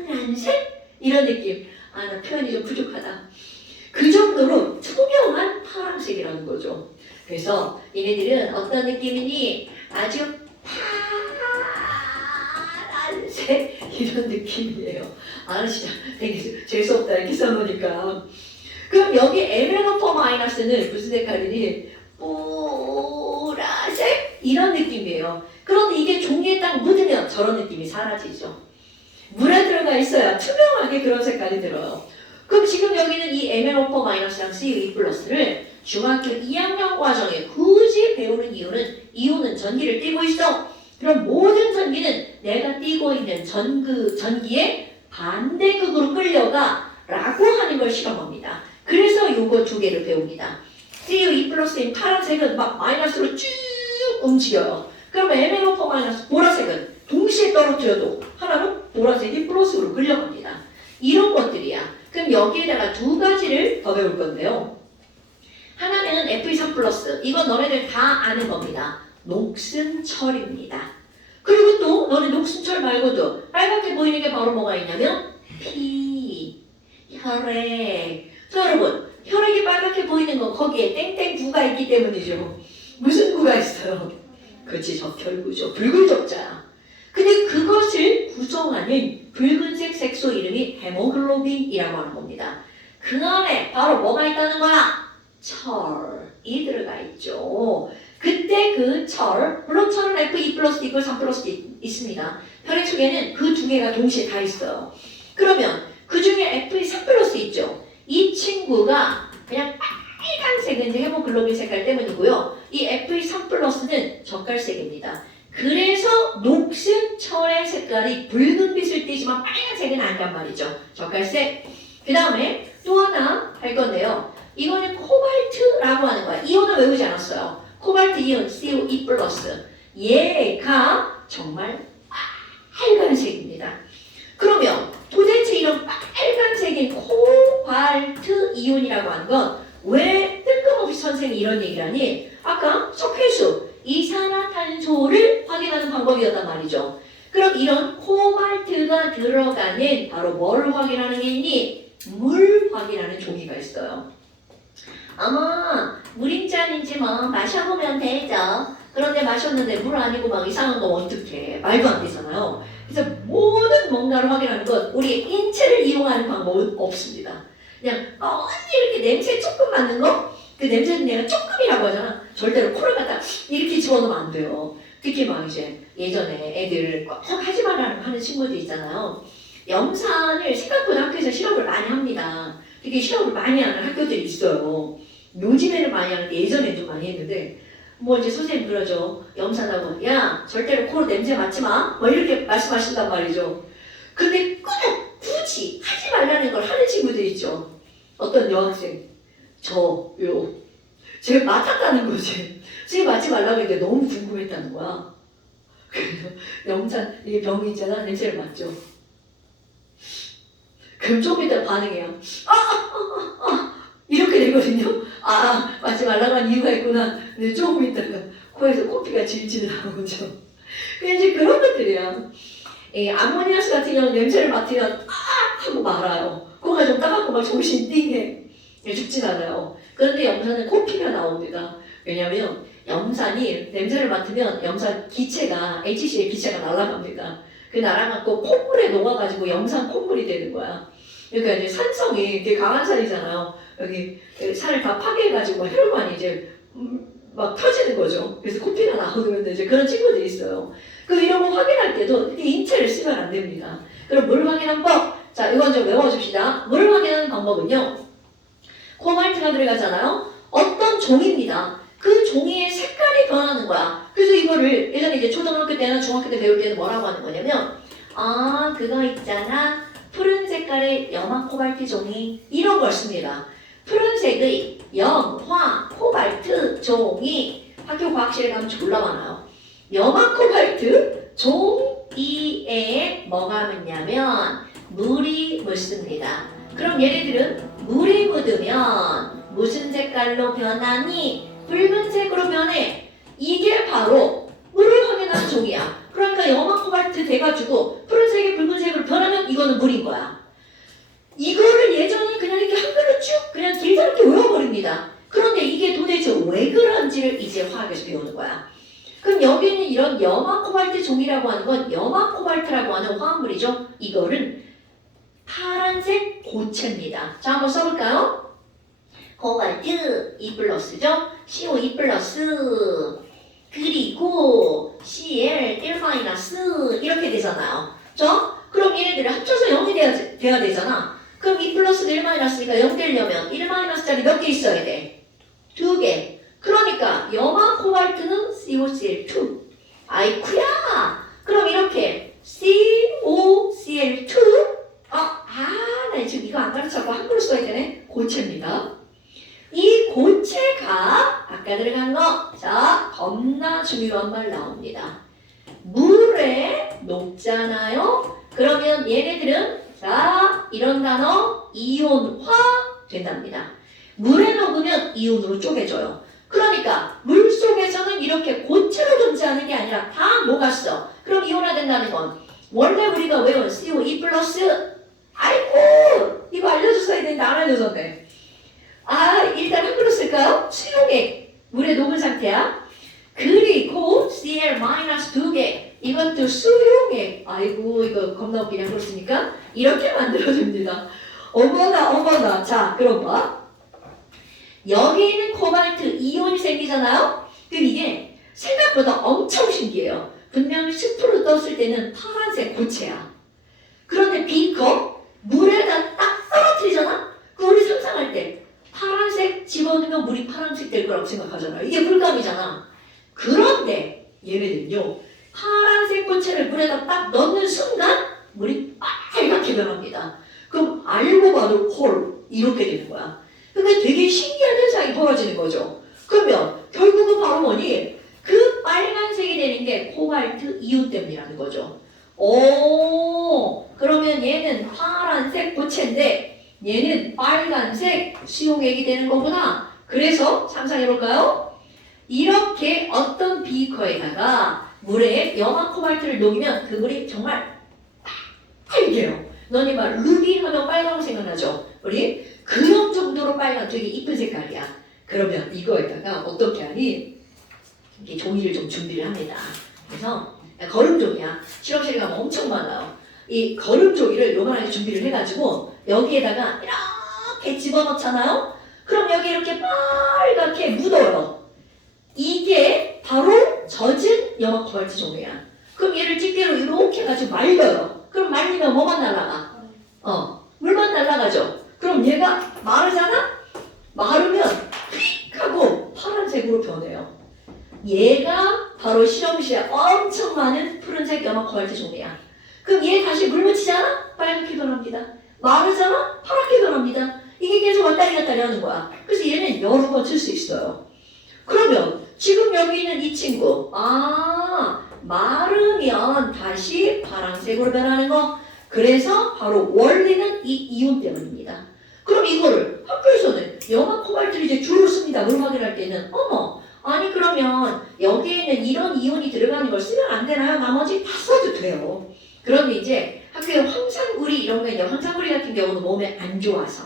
파란색 이런 느낌. 나 표현이 좀 부족하다. 그 정도로 투명한 파란색이라는 거죠. 그래서 얘네들은 어떤 느낌이니? 아주 파란색 이런 느낌이에요. 진짜 되게 재수없다 이렇게 써놓으니까. 그럼 여기 Mega4 마이너스는 무슨 색깔이니? 보라색 이런 느낌이에요. 그런데 이게 종이에 딱 묻으면 저런 느낌이 사라지죠. 물에 들어가 있어야 투명하게 그런 색깔이 들어요. 그럼 지금 여기는 이 Mega4 마이너스랑 CU2 플러스를 중학교 2학년 과정에 굳이 배우는 이유는 전기를 띠고 있어. 그럼 모든 전기는 내가 띠고 있는 전기의 반대극으로 끌려가 라고 하는 걸 실험합니다. 그래서 요거 두 개를 배웁니다. CU2 플러스인 파란색은 막 마이너스로 쭉 움직여요. 그럼 Mega4 마이너스 보라색은 동시에 떨어뜨려도 하나는 보라색이 플러스로 끌려갑니다. 이런 것들이야. 그럼 여기에다가 두 가지를 더 배울 건데요. 하나는 Fe3 플러스. 이건 너네들 다 아는 겁니다. 녹슨철입니다. 그리고 또 너네 녹슨철 말고도 빨갛게 보이는 게 바로 뭐가 있냐면 피, 혈액. 자 여러분, 혈액이 빨갛게 보이는 건 거기에 땡땡 구가 있기 때문이죠. 무슨 구가 있어요? 그렇지, 적혈구죠. 붉은 적자야. 근데 그것을 구성하는 붉은색 색소 이름이 헤모글로빈이라고 하는 겁니다. 그 안에 바로 뭐가 있다는 거야? 철이 들어가 있죠. 그때 그 철, 물론 철은 Fe 플러스 있고 3 플러스 있습니다. 혈액 속에는 그 두 개가 동시에 다 있어요. 그러면 그 중에 Fe3 플러스 있죠. 이 친구가 그냥 빨간색은 이제 헤모글로빈 색깔 때문이고요. 이 Fe3 플러스는 젓갈색입니다. 그래서 녹슨 철의 색깔이 붉은 빛을 띠지만 빨간색은 아니란 말이죠. 젓갈색. 그 다음에 또 하나 할 건데요. 이거는 코발트라고 하는 거야. 이온은 외우지 않았어요. 코발트 이온 CO2 플러스. 얘가 정말 빨간색입니다. 그러면 도대체 이런 빨간색인 코발트 이온이라고 하는 건 왜 뜬금없이 선생님이 이런 얘기를 하니? 아까 석회수 이산화탄소를 확인하는 방법이었단 말이죠. 그럼 이런 코발트가 들어가는 바로 뭐를 확인하는 게 있니? 물화기라는 종이가 있어요. 아마 물인지 아닌지 뭐 마셔보면 되죠. 그런데 마셨는데 물 아니고 막 이상한 거 어떡해. 말도 안 되잖아요. 그래서 모든 뭔가를 확인하는 것, 우리의 인체를 이용하는 방법은 없습니다. 그냥 언니 이렇게 냄새 조금 맡는 거? 그 냄새는 내가 조금이라고 하잖아. 절대로 코를 갖다 이렇게 집어넣으면 안 돼요. 특히 막 이제 예전에 애들 꼭 하지 말라고 하는 친구들 있잖아요. 염산을 생각보다 학교에서 실험을 많이 합니다. 되게 실험을 많이 하는 학교들이 있어요. 요즘에는 많이 하는데 예전에는 좀 많이 했는데 뭐 이제 선생님 그러죠. 염산하고 야 절대로 코로 냄새 맡지 마. 뭐 이렇게 말씀하신단 말이죠. 근데 꼭 굳이 하지 말라는 걸 하는 친구들 있죠. 어떤 여학생 저요. 제가 맡았다는 거지. 제가 맡지 말라고 했는데 너무 궁금했다는 거야. 그래서 염산 이게 병이 있잖아. 냄새를 맡죠. 그럼 조금 이따 반응해요. 이렇게 되거든요. 아, 맞지 말라고 한 이유가 있구나. 근데 조금 있다가 코에서 코피가 질질 나오죠. 이제 그런 것들이야. 이 암모니아스 같은 경우는 냄새를 맡으면 하고 말아요. 코가 좀 따갑고 막 정신 띵해. 죽진 않아요. 그런데 염산은 코피가 나옵니다. 왜냐면 염산이 냄새를 맡으면 염산 기체가 HCl 기체가 날아갑니다. 그 날아가고 콧물에 녹아가지고 염산 콧물이 되는 거야. 그러니까 이제 산성이 되게 강한 산이잖아요. 여기 산을 다 파괴해가지고 혈관이 이제 막 터지는 거죠. 그래서 코피가 나오는데 이제 그런 친구들이 있어요. 그럼 이런 거 확인할 때도 인체를 쓰면 안 됩니다. 그럼 물 확인한 법. 자, 이건 좀 외워줍시다. 물 확인하는 방법은요. 코발트가 들어가잖아요. 어떤 종입니다. 그 종이의 색깔이 변하는 거야. 그래서 이거를 예전에 이제 초등학교 때나 중학교 때 배울 때는 뭐라고 하는 거냐면 그거 있잖아. 푸른 색깔의 염화 코발트 종이 이런 걸 씁니다. 푸른색의 염화 코발트 종이 학교 과학실에 가면 졸라 많아요. 염화 코발트 종이에 뭐가 묻냐면 물이 묻습니다. 그럼 얘네들은 물이 묻으면 무슨 색깔로 변하니? 붉은색으로 변해. 이게 바로 물을 확인하는 종이야. 그러니까 염화 코발트 돼가지고 푸른색이 붉은색으로 변하면 이거는 물인 거야. 이거를 예전에 그냥 이렇게 한글로 쭉 그냥 길다랗게 외워버립니다. 그런데 이게 도대체 왜 그런지를 이제 화학에서 배우는 거야. 그럼 여기는 이런 염화 코발트 종이라고 하는 건 염화 코발트라고 하는 화합물이죠. 이거는 파란색 고체입니다. 자, 한번 써볼까요? 코발트 2+죠? CO2+, 그리고 Cl 1- 이렇게 되잖아요. 자, 그럼 얘네들이 합쳐서 0이 돼야 되잖아. 그럼 2+도 1-니까 0 되려면 1-짜리 몇 개 있어야 돼? 2개. 그러니까 염화 코발트는 COCl2. 아이쿠야! 그럼 이렇게 COCl2 나 지금 이거 안 가르쳐서 한글로 써야 되네. 고체입니다. 이 고체가 아까 들어간 거, 자, 겁나 중요한 말 나옵니다. 물에 녹잖아요. 그러면 얘네들은 자, 이런 단어 이온화 된답니다. 물에 녹으면 이온으로 쪼개져요. 그러니까 물 속에서는 이렇게 고체로 존재하는 게 아니라 다 녹았어. 그럼 이온화 된다는 건 원래 우리가 외운 CO2+, 아이고 이거 알려줬어야 되는데 안 알려줬네. 일단 한글로 쓸까요? 수용액 물에 녹은 상태야. 그리고 Cl- 2개 이것도 수용액. 아이고 이거 겁나 웃기네. 한글로 쓰니까 이렇게 만들어줍니다. 어머나. 자 그럼 봐. 여기 있는 코발트 이온이 생기잖아요. 그럼 이게 생각보다 엄청 신기해요. 분명히 숲으로 떴을 때는 파란색 고체야. 그런데 비커 물에다 딱 떨어뜨리잖아? 그 우리 상상할 때 파란색 집어넣으면 물이 파란색 될 거라고 생각하잖아요. 이게 물감이잖아. 그런데 얘네들은요. 파란색 고체를 물에다 딱 넣는 순간 물이 빨갛게 변합니다. 그럼 알고 봐도 홀 이렇게 되는 거야. 근데 되게 신기한 현상이 벌어지는 거죠. 그러면 결국은 바로 뭐니? 그 빨간색이 되는 게 코발트 이온 때문이라는 거죠. 그러면 얘는 파란색 고체인데 얘는 빨간색 수용액이 되는 거구나. 그래서 상상해볼까요? 이렇게 어떤 비커에다가 물에 염화 코발트를 녹이면 그 물이 정말 빨개요. 너네 막 루비 하면 빨강 생각나죠? 우리 그런 정도로 빨간 되게 이쁜 색깔이야. 그러면 이거에다가 어떻게 하니? 이렇게 종이를 좀 준비를 합니다. 그래서 거름종이야. 실험실에 가면 엄청 많아요. 이 거름종이를 요만하게 준비를 해가지고 여기에다가 이렇게 집어넣잖아요. 그럼 여기 이렇게 빨갛게 묻어요. 이게 바로 젖은 염화코발트 종이야. 그럼 얘를 집게로 이렇게 해가지고 말려요. 그럼 말리면 뭐만 날아가? 물만 날아가죠. 그럼 얘가 마르잖아? 마르면 휙 하고 파란색으로 변해요. 얘가 바로 실험실에 엄청 많은 푸른색 염화코발트 종이야. 그럼 얘 다시 물 묻히잖아? 빨갛게 변합니다. 마르잖아? 파랗게 변합니다. 이게 계속 왔다리 갔다리 하는 거야. 그래서 얘는 여러 번 쓸 수 있어요. 그러면 지금 여기 있는 이 친구, 마르면 다시 파란색으로 변하는 거. 그래서 바로 원리는 이 이온 때문입니다. 그럼 이거를 학교에서는 염화코발트를 이제 주로 씁니다. 물 확인할 때는. 아니 그러면 여기에는 이런 이온이 들어가는 걸 쓰면 안 되나요? 나머지 다 써도 돼요. 그런데 이제 학교에 황산구리 이런 거 있는데 황산구리 같은 경우는 몸에 안 좋아서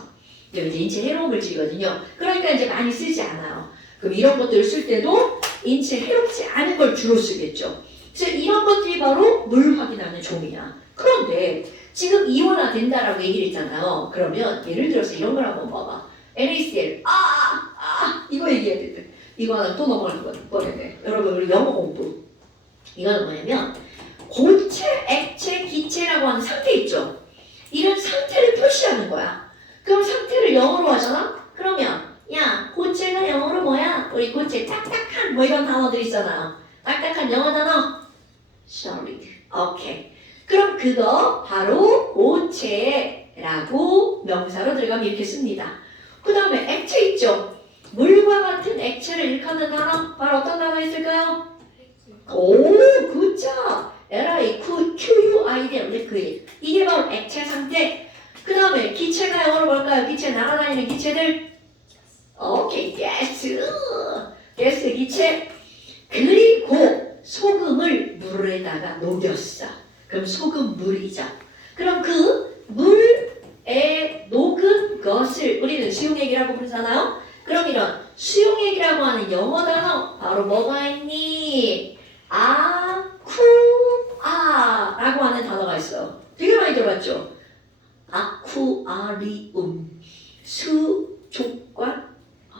이제 인체 해로운 물질이거든요. 그러니까 이제 많이 쓰지 않아요. 그럼 이런 것들을 쓸 때도 인체 해롭지 않은 걸 주로 쓰겠죠. 그래서 이런 것들이 바로 물 확인하는 종이야. 그런데 지금 이온화 된다라고 얘기를 했잖아요. 그러면 예를 들어서 이런 걸 한번 봐봐. NaCl 이거 얘기해야 돼. 이거 하나 또 넘어갈 뻔했네. 여러분 우리 영어 공부. 이거는 뭐냐면 고체, 액체, 기체라고 하는 상태 있죠. 이런 상태를 표시하는 거야. 그럼 상태를 영어로 하잖아? 그러면 야 고체가 영어로 뭐야? 우리 고체 딱딱한 뭐 이런 단어들 있잖아요. 딱딱한 영어 단어 solid. 오케이. 그럼 그거 바로 고체라고 명사로 들어가면 이렇게 씁니다. 그 다음에 액체 있죠? 물과 같은 액체를 일컫는 단어 바로 어떤 단어 있을까요? 오, 굿자. LIQUID liquid. 이게 바로 액체 상태. 그 다음에 기체가 영어로 뭘까요? 기체 날아다니는 기체들. 오케이, 가스. 가스 기체. 그리고 소금을 물에다가 녹였어. 그럼 소금물이죠. 그럼 그 물에 녹은 것을 우리는 수용액이라고 부르잖아요. 그럼 이런 수용액이라고 하는 영어 단어 바로 뭐가 있니? 아쿠아라고 하는 단어가 있어요. 되게 많이 들어봤죠? 아쿠아리움, 수족관,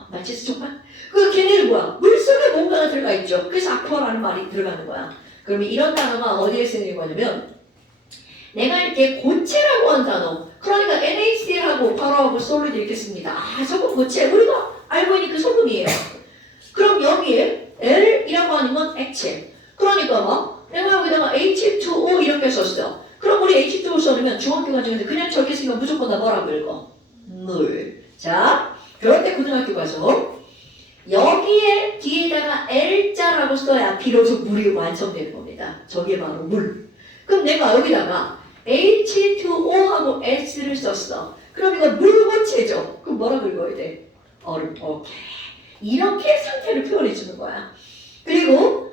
마치 수족관? 그 걔네는 뭐야? 물속에 뭔가가 들어가 있죠. 그래서 아쿠아라는 말이 들어가는 거야. 그러면 이런 단어가 어디에 쓰는 거냐면 내가 이렇게 고체라고 한 단어, 그러니까 NaCl하고 바로하고 솔로도 이렇게 씁니다. 소금 고체, 우리가 알고 있는 그 소금이에요. 그럼 여기에 L이라고 하는 건 액체. 그러니까 막 내가 여기다가 H2O 이렇게 썼어. 그럼 우리 H2O 써놓으면 중학교 과정에서 그냥 저렇게 쓰면 무조건 다 뭐라고 읽어? 물. 자, 그럴 때 고등학교 가서 여기에 뒤에다가 L자라고 써야 비로소 물이 완성되는 겁니다. 저게 바로 물. 그럼 내가 여기다가 H2O하고 S를 썼어. 그럼 이거 물고체죠. 그럼 뭐라고 읽어야 돼? 얼음. 오케이. 이렇게 상태를 표현해 주는 거야. 그리고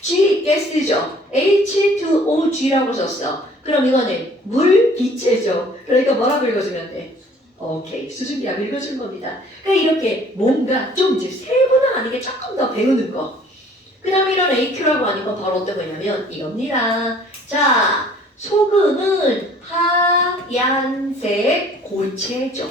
G 가스죠. H2OG라고 썼어. 그럼 이거는 물기체죠. 그러니까 뭐라고 읽어주면 돼? 오케이. 수준비하고 읽어주는 겁니다. 그러니까 이렇게 뭔가 좀 이제 세분화하는 게 조금 더 배우는 거. 그 다음에 이런 AQ라고 하는 건 바로 어떤 거냐면 이겁니다. 자, 소금은 하얀색 고체죠.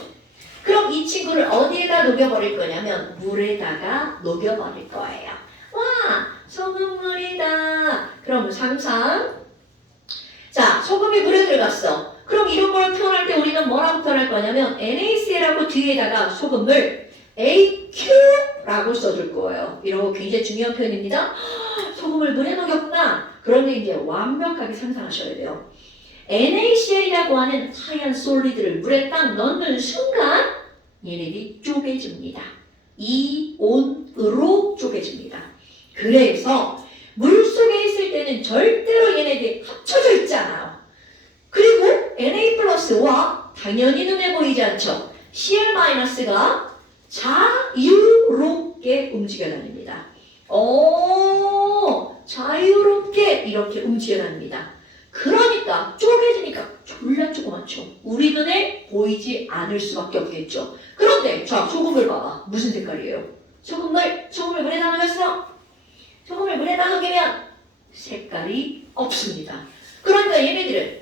그럼 이 친구를 어디에다 녹여버릴 거냐면 물에다가 녹여버릴 거예요. 와, 소금물이다. 그럼 상상. 자, 소금이 물에 들어갔어. 그럼 이런 걸 표현할 때 우리는 뭐라고 표현할 거냐면 NaCl하고 뒤에다가 소금물 AQ라고 써줄 거예요. 이런 거 굉장히 중요한 표현입니다. 소금을 물에 녹였구나. 그런데 이제 완벽하게 상상하셔야 돼요. NaCl이라고 하는 하얀 솔리드를 물에 딱 넣는 순간 얘네들이 쪼개집니다. 이온으로 쪼개집니다. 그래서 물속에 있을 때는 절대로 얘네들이 합쳐져 있지 않아요. 그리고 Na 플러스와 당연히 눈에 보이지 않죠. Cl 마이너스가 자유롭게 움직여 다닙니다. 자유롭게 이렇게 움직여 다닙니다. 그러니까 쪼개지니까 쫙 졸라 조그맣죠. 우리 눈에 보이지 않을 수밖에 없겠죠. 그런데 자, 소금을 봐봐. 무슨 색깔이에요? 소금을 물에다 녹였어. 소금을 물에다 녹이면 색깔이 없습니다. 그러니까 얘네들은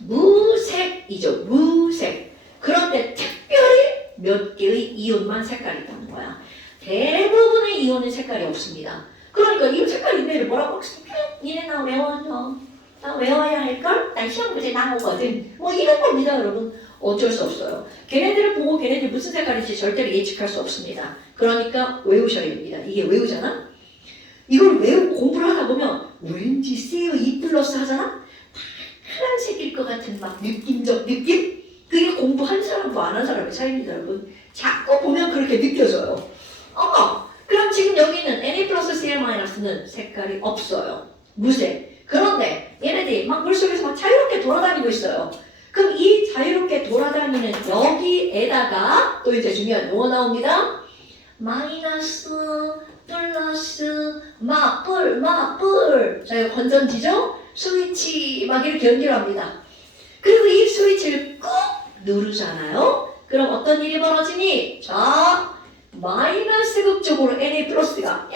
무색이죠. 무색. 그런데 특별히 몇 개의 이온만 색깔이 있다는 거야. 대부분의 이온은 색깔이 없습니다. 그러니까 이 색깔 있네를 뭐라고? 얘네 나 외워줘. 나 외워야 할걸? 난 시험 문제 나오거든. 뭐 이런 겁니다, 여러분. 어쩔 수 없어요. 걔네들을 보고 걔네들 무슨 색깔인지 절대로 예측할 수 없습니다. 그러니까 외우셔야 됩니다. 이게 외우잖아? 이걸 외우고 공부를 하다 보면 왠지 CO2 플러스 하잖아? 파란색일 것 같은 막 느낌적 느낌? 그게 공부한 사람과 안 한 사람의 차이입니다, 여러분. 자꾸 보면 그렇게 느껴져요. 그럼 지금 여기는 Na 플러스 Cl-는 색깔이 없어요. 무색. 그런데 얘네들이 막 물속에서 막 자유롭게 돌아다니고 있어요. 그럼 이 자유롭게 돌아다니는 여기에다가 또 이제 중요한 용어 나옵니다. 마이너스, 플러스, 마뿔. 자, 이거 건전지죠? 스위치 막 이렇게 연결합니다. 그리고 이 스위치를 꾹 누르잖아요. 그럼 어떤 일이 벌어지니? 자, 마이너스 극 쪽으로 Na 플러스가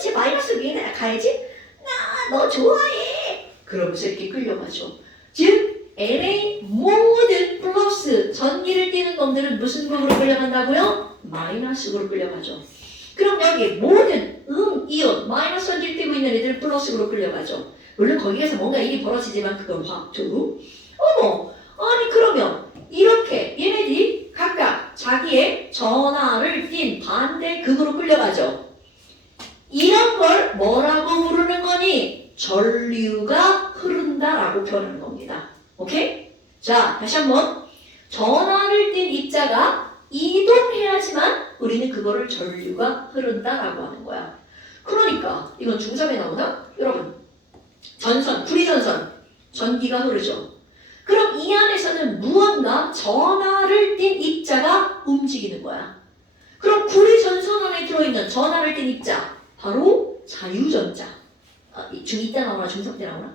쟤 마이너스 위에 가야지? 나 너 좋아해. 그러면서 이렇게 끌려가죠. 즉 Na 모든 플러스 전기를 띠는 놈들은 무슨 극으로 끌려간다고요? 마이너스 극으로 끌려가죠. 그럼 여기 모든 이온 마이너스 전기를 띠고 있는 애들은 플러스 극으로 끌려가죠. 물론 거기에서 뭔가 일이 벌어지지만 그건 화학적으로. 아니 그러면 이렇게 얘네들이 각각 자기의 전하를 띤 반대 극으로 끌려가죠. 이런 걸 뭐라고 부르는 거니? 전류가 흐른다라고 표현하는 겁니다. 오케이? 자, 다시 한번. 전하를 띤 입자가 이동해야지만 우리는 그거를 전류가 흐른다라고 하는 거야. 그러니까 이건 중3에 나오나? 여러분, 전선, 구리전선, 전기가 흐르죠. 그럼 이 안에서는 무언가 전하를 띤 입자가 움직이는 거야. 그럼 구리전선 안에 들어있는 전하를 띤 입자, 바로 자유전자. 중2 때 나오나 중3 때 나오나?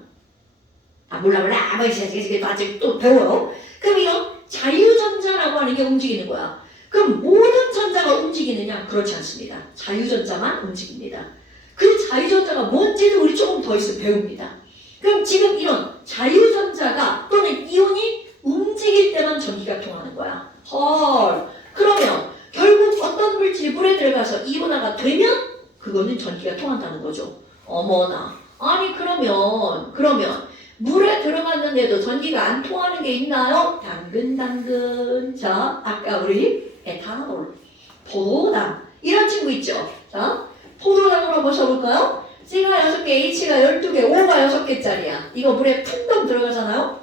몰라. 이제 아직 또 배워요. 그럼 이런 자유전자라고 하는 게 움직이는 거야. 그럼 모든 전자가 움직이느냐? 그렇지 않습니다. 자유전자만 움직입니다. 그 자유전자가 뭔지도 우리 조금 더 있으면 배웁니다. 그럼 지금 이런 자유전자가 또는 이온이 움직일 때만 전기가 통하는 거야. 그러면 결국 어떤 물질이 물에 들어가서 이온화가 되면 그거는 전기가 통한다는 거죠. 어머나. 아니 그러면 물에 들어갔는데도 전기가 안 통하는 게 있나요? 당근. 자, 아까 우리 에탄올, 포도당 이런 친구 있죠. 자, 포도당으로 한번 써볼까요? C가 6개, H가 12개, O가 6개짜리야. 이거 물에 풍덩 들어가잖아요?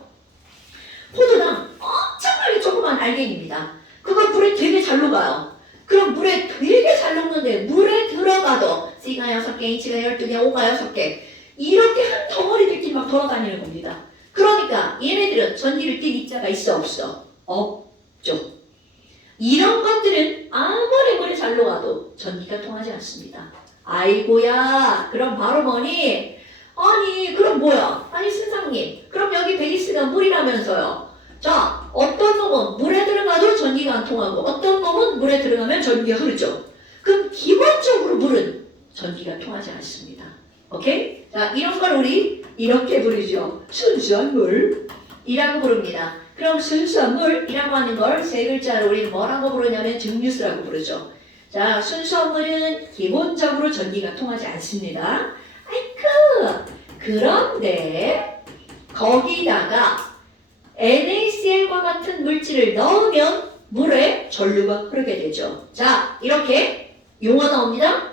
포도당 엄청나게 조그만 알갱입니다. 그걸 물에 되게 잘 녹아요. 그럼 물에 되게 잘 녹는데 물에 들어가도 C가 6개, H가 12개, O가 6개 이렇게 한 덩어리들끼리 막 돌아다니는 겁니다. 그러니까 얘네들은 전기를 띤 입자가 있어 없어? 없죠. 이런 것들은 아무리 물에 잘 녹아도 전기가 통하지 않습니다. 아이고야, 그럼 바로 뭐니? 아니 그럼 뭐야? 아니 선생님, 그럼 여기 베이스가 물이라면서요. 자, 어떤 놈은 물에 들어가도 전기가 안 통하고 어떤 놈은 물에 들어가면 전기가 흐르죠. 그럼 기본적으로 물은 전기가 통하지 않습니다. 오케이? 자, 이런 걸 우리 이렇게 부르죠. 순수한 물이라고 부릅니다. 그럼 순수한 물이라고 하는 걸 세 글자로 우리는 뭐라고 부르냐면 증류수라고 부르죠. 자, 순수한 물은 기본적으로 전기가 통하지 않습니다. 아이쿠! 그런데 거기다가 NaCl과 같은 물질을 넣으면 물에 전류가 흐르게 되죠. 자, 이렇게 용어 나옵니다.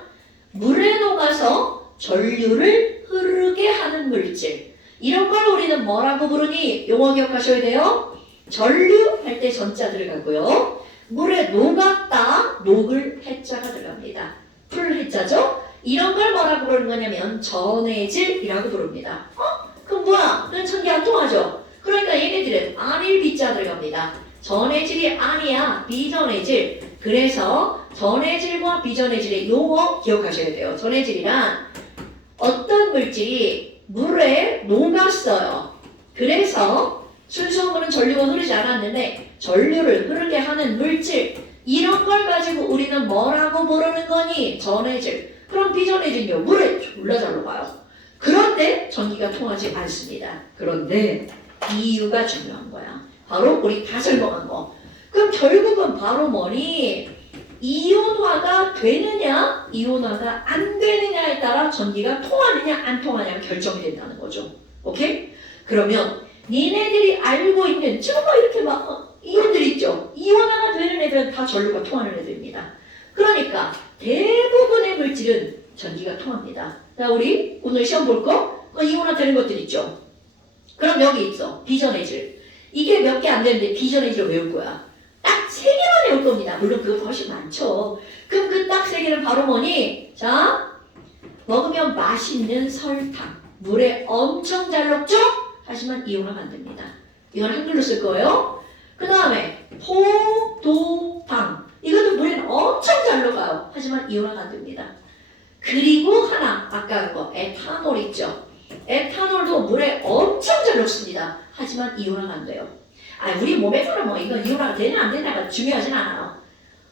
물에 녹아서 전류를 흐르게 하는 물질. 이런 걸 우리는 뭐라고 부르니? 용어 기억하셔야 돼요. 전류 할 때 전자 들어가고요. 물에 녹았다, 녹을 해자가 들어갑니다. 풀 해자죠? 이런 걸 뭐라고 부르는 거냐면 전해질이라고 부릅니다. 그럼 뭐야? 그럼 전기 안 통하죠? 그러니까 얘네들은 안일 비자 들어갑니다. 전해질이 아니야, 비전해질. 그래서 전해질과 비전해질의 용어 기억하셔야 돼요. 전해질이란 어떤 물질이 물에 녹았어요. 그래서 순수한 물은 전류가 흐르지 않았는데 전류를 흐르게 하는 물질 이런 걸 가지고 우리는 뭐라고 부르는 거니? 전해질. 그럼 비전해질은요 물에 졸라 잘 녹아요. 그런데 전기가 통하지 않습니다. 그런데 이유가 중요한 거야. 바로 우리 다 설명한 거. 그럼 결국은 바로 뭐니? 이온화가 되느냐 이온화가 안 되느냐에 따라 전기가 통하느냐 안 통하냐가 결정이 된다는 거죠. 오케이? 그러면 니네들이 알고 있는 지금 막 이렇게 막 이온들 있죠? 이온화가 되는 애들은 다 전류가 통하는 애들입니다. 그러니까 대부분의 물질은 전기가 통합니다. 자, 우리 오늘 시험 볼 거 이온화 되는 것들 있죠? 그럼 여기 있어. 비전해질. 이게 몇 개 안 되는데 비전해질을 외울 거야. 딱 3개만 외울 겁니다. 물론 그것도 훨씬 많죠. 그럼 그 딱 3개는 바로 뭐니? 자, 먹으면 맛있는 설탕. 물에 엄청 잘 녹죠? 하지만 이온화가 안 됩니다. 이건 한글로 쓸 거예요. 그 다음에 포도당. 이것도 물에는 엄청 잘 녹아요. 하지만 이온화가 안 됩니다. 그리고 하나, 아까 그거 에탄올 있죠? 에탄올도 물에 엄청 잘 녹습니다. 하지만 이온화가 안 돼요. 우리 몸에서는 뭐 이건 이온화가 되냐 안 되냐가 중요하진 않아요.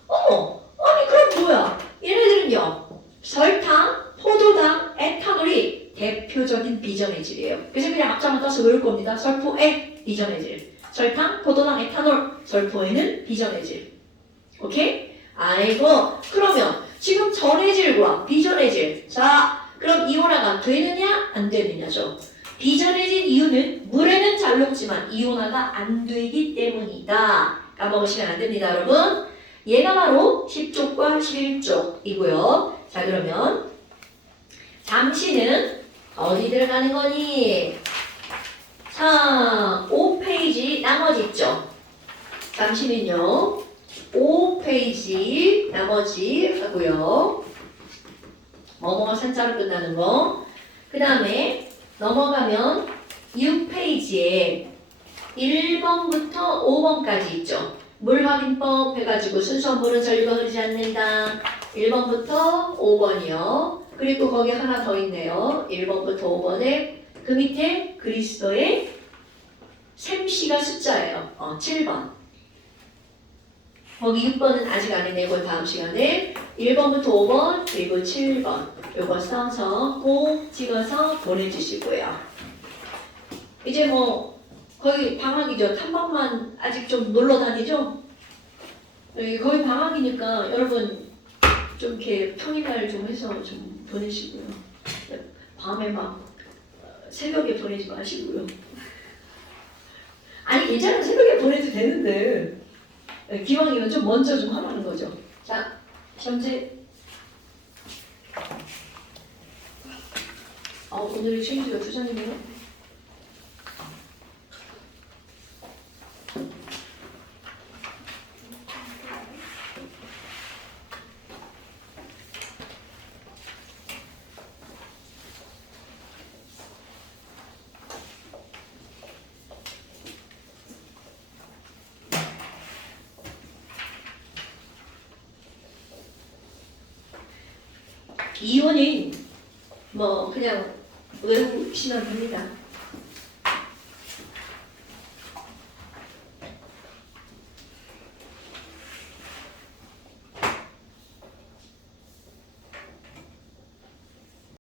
아니 그럼 뭐야? 얘네들은요 설탕, 포도당, 에탄올이 대표적인 비전해질이에요. 그래서 그냥 앞장을 떠서 외울 겁니다. 설포에 비전해질. 설탕, 포도당, 에탄올, 설포에는 비전해질. 오케이? 아이고 그러면 지금 전해질과 비전해질. 자 그럼 이온화가 되느냐 안 되느냐죠. 비전해진 이유는 물에는 잘 녹지만 이온화가 안 되기 때문이다. 까먹으시면 안 됩니다, 여러분. 얘가 바로 10쪽과 11쪽이고요. 자, 그러면 잠시는 어디 들어가는 거니? 자, 5페이지 나머지 있죠. 잠시는요. 5페이지 나머지 하고요. 뭐뭐가 산자로 끝나는 거. 그 다음에 넘어가면 6페이지에 1번부터 5번까지 있죠. 물 확인법 해가지고 순수한 물은 전류가 흐르지 않는다. 1번부터 5번이요. 그리고 거기 하나 더 있네요. 1번부터 5번에 그 밑에 그리스도의 셈씨가 숫자예요. 7번. 거기 6번은 아직 안 해내고 다음 시간에 1번부터 5번 그리고 7번 요거 써서 꼭 찍어서 보내주시고요. 이제 뭐 거의 방학이죠. 탐방만 아직 좀 놀러 다니죠? 거의 방학이니까 여러분 좀 이렇게 평일날 좀 해서 좀 보내시고요. 밤에 막 새벽에 보내지 마시고요. 아니 괜찮아요. 새벽에 보내도 되는데 기왕이면 좀 먼저 좀 하라는 거죠. 자, 현재 오늘의 쉐이드가 2장이네요. 이온이 뭐 그냥 외우시면 됩니다.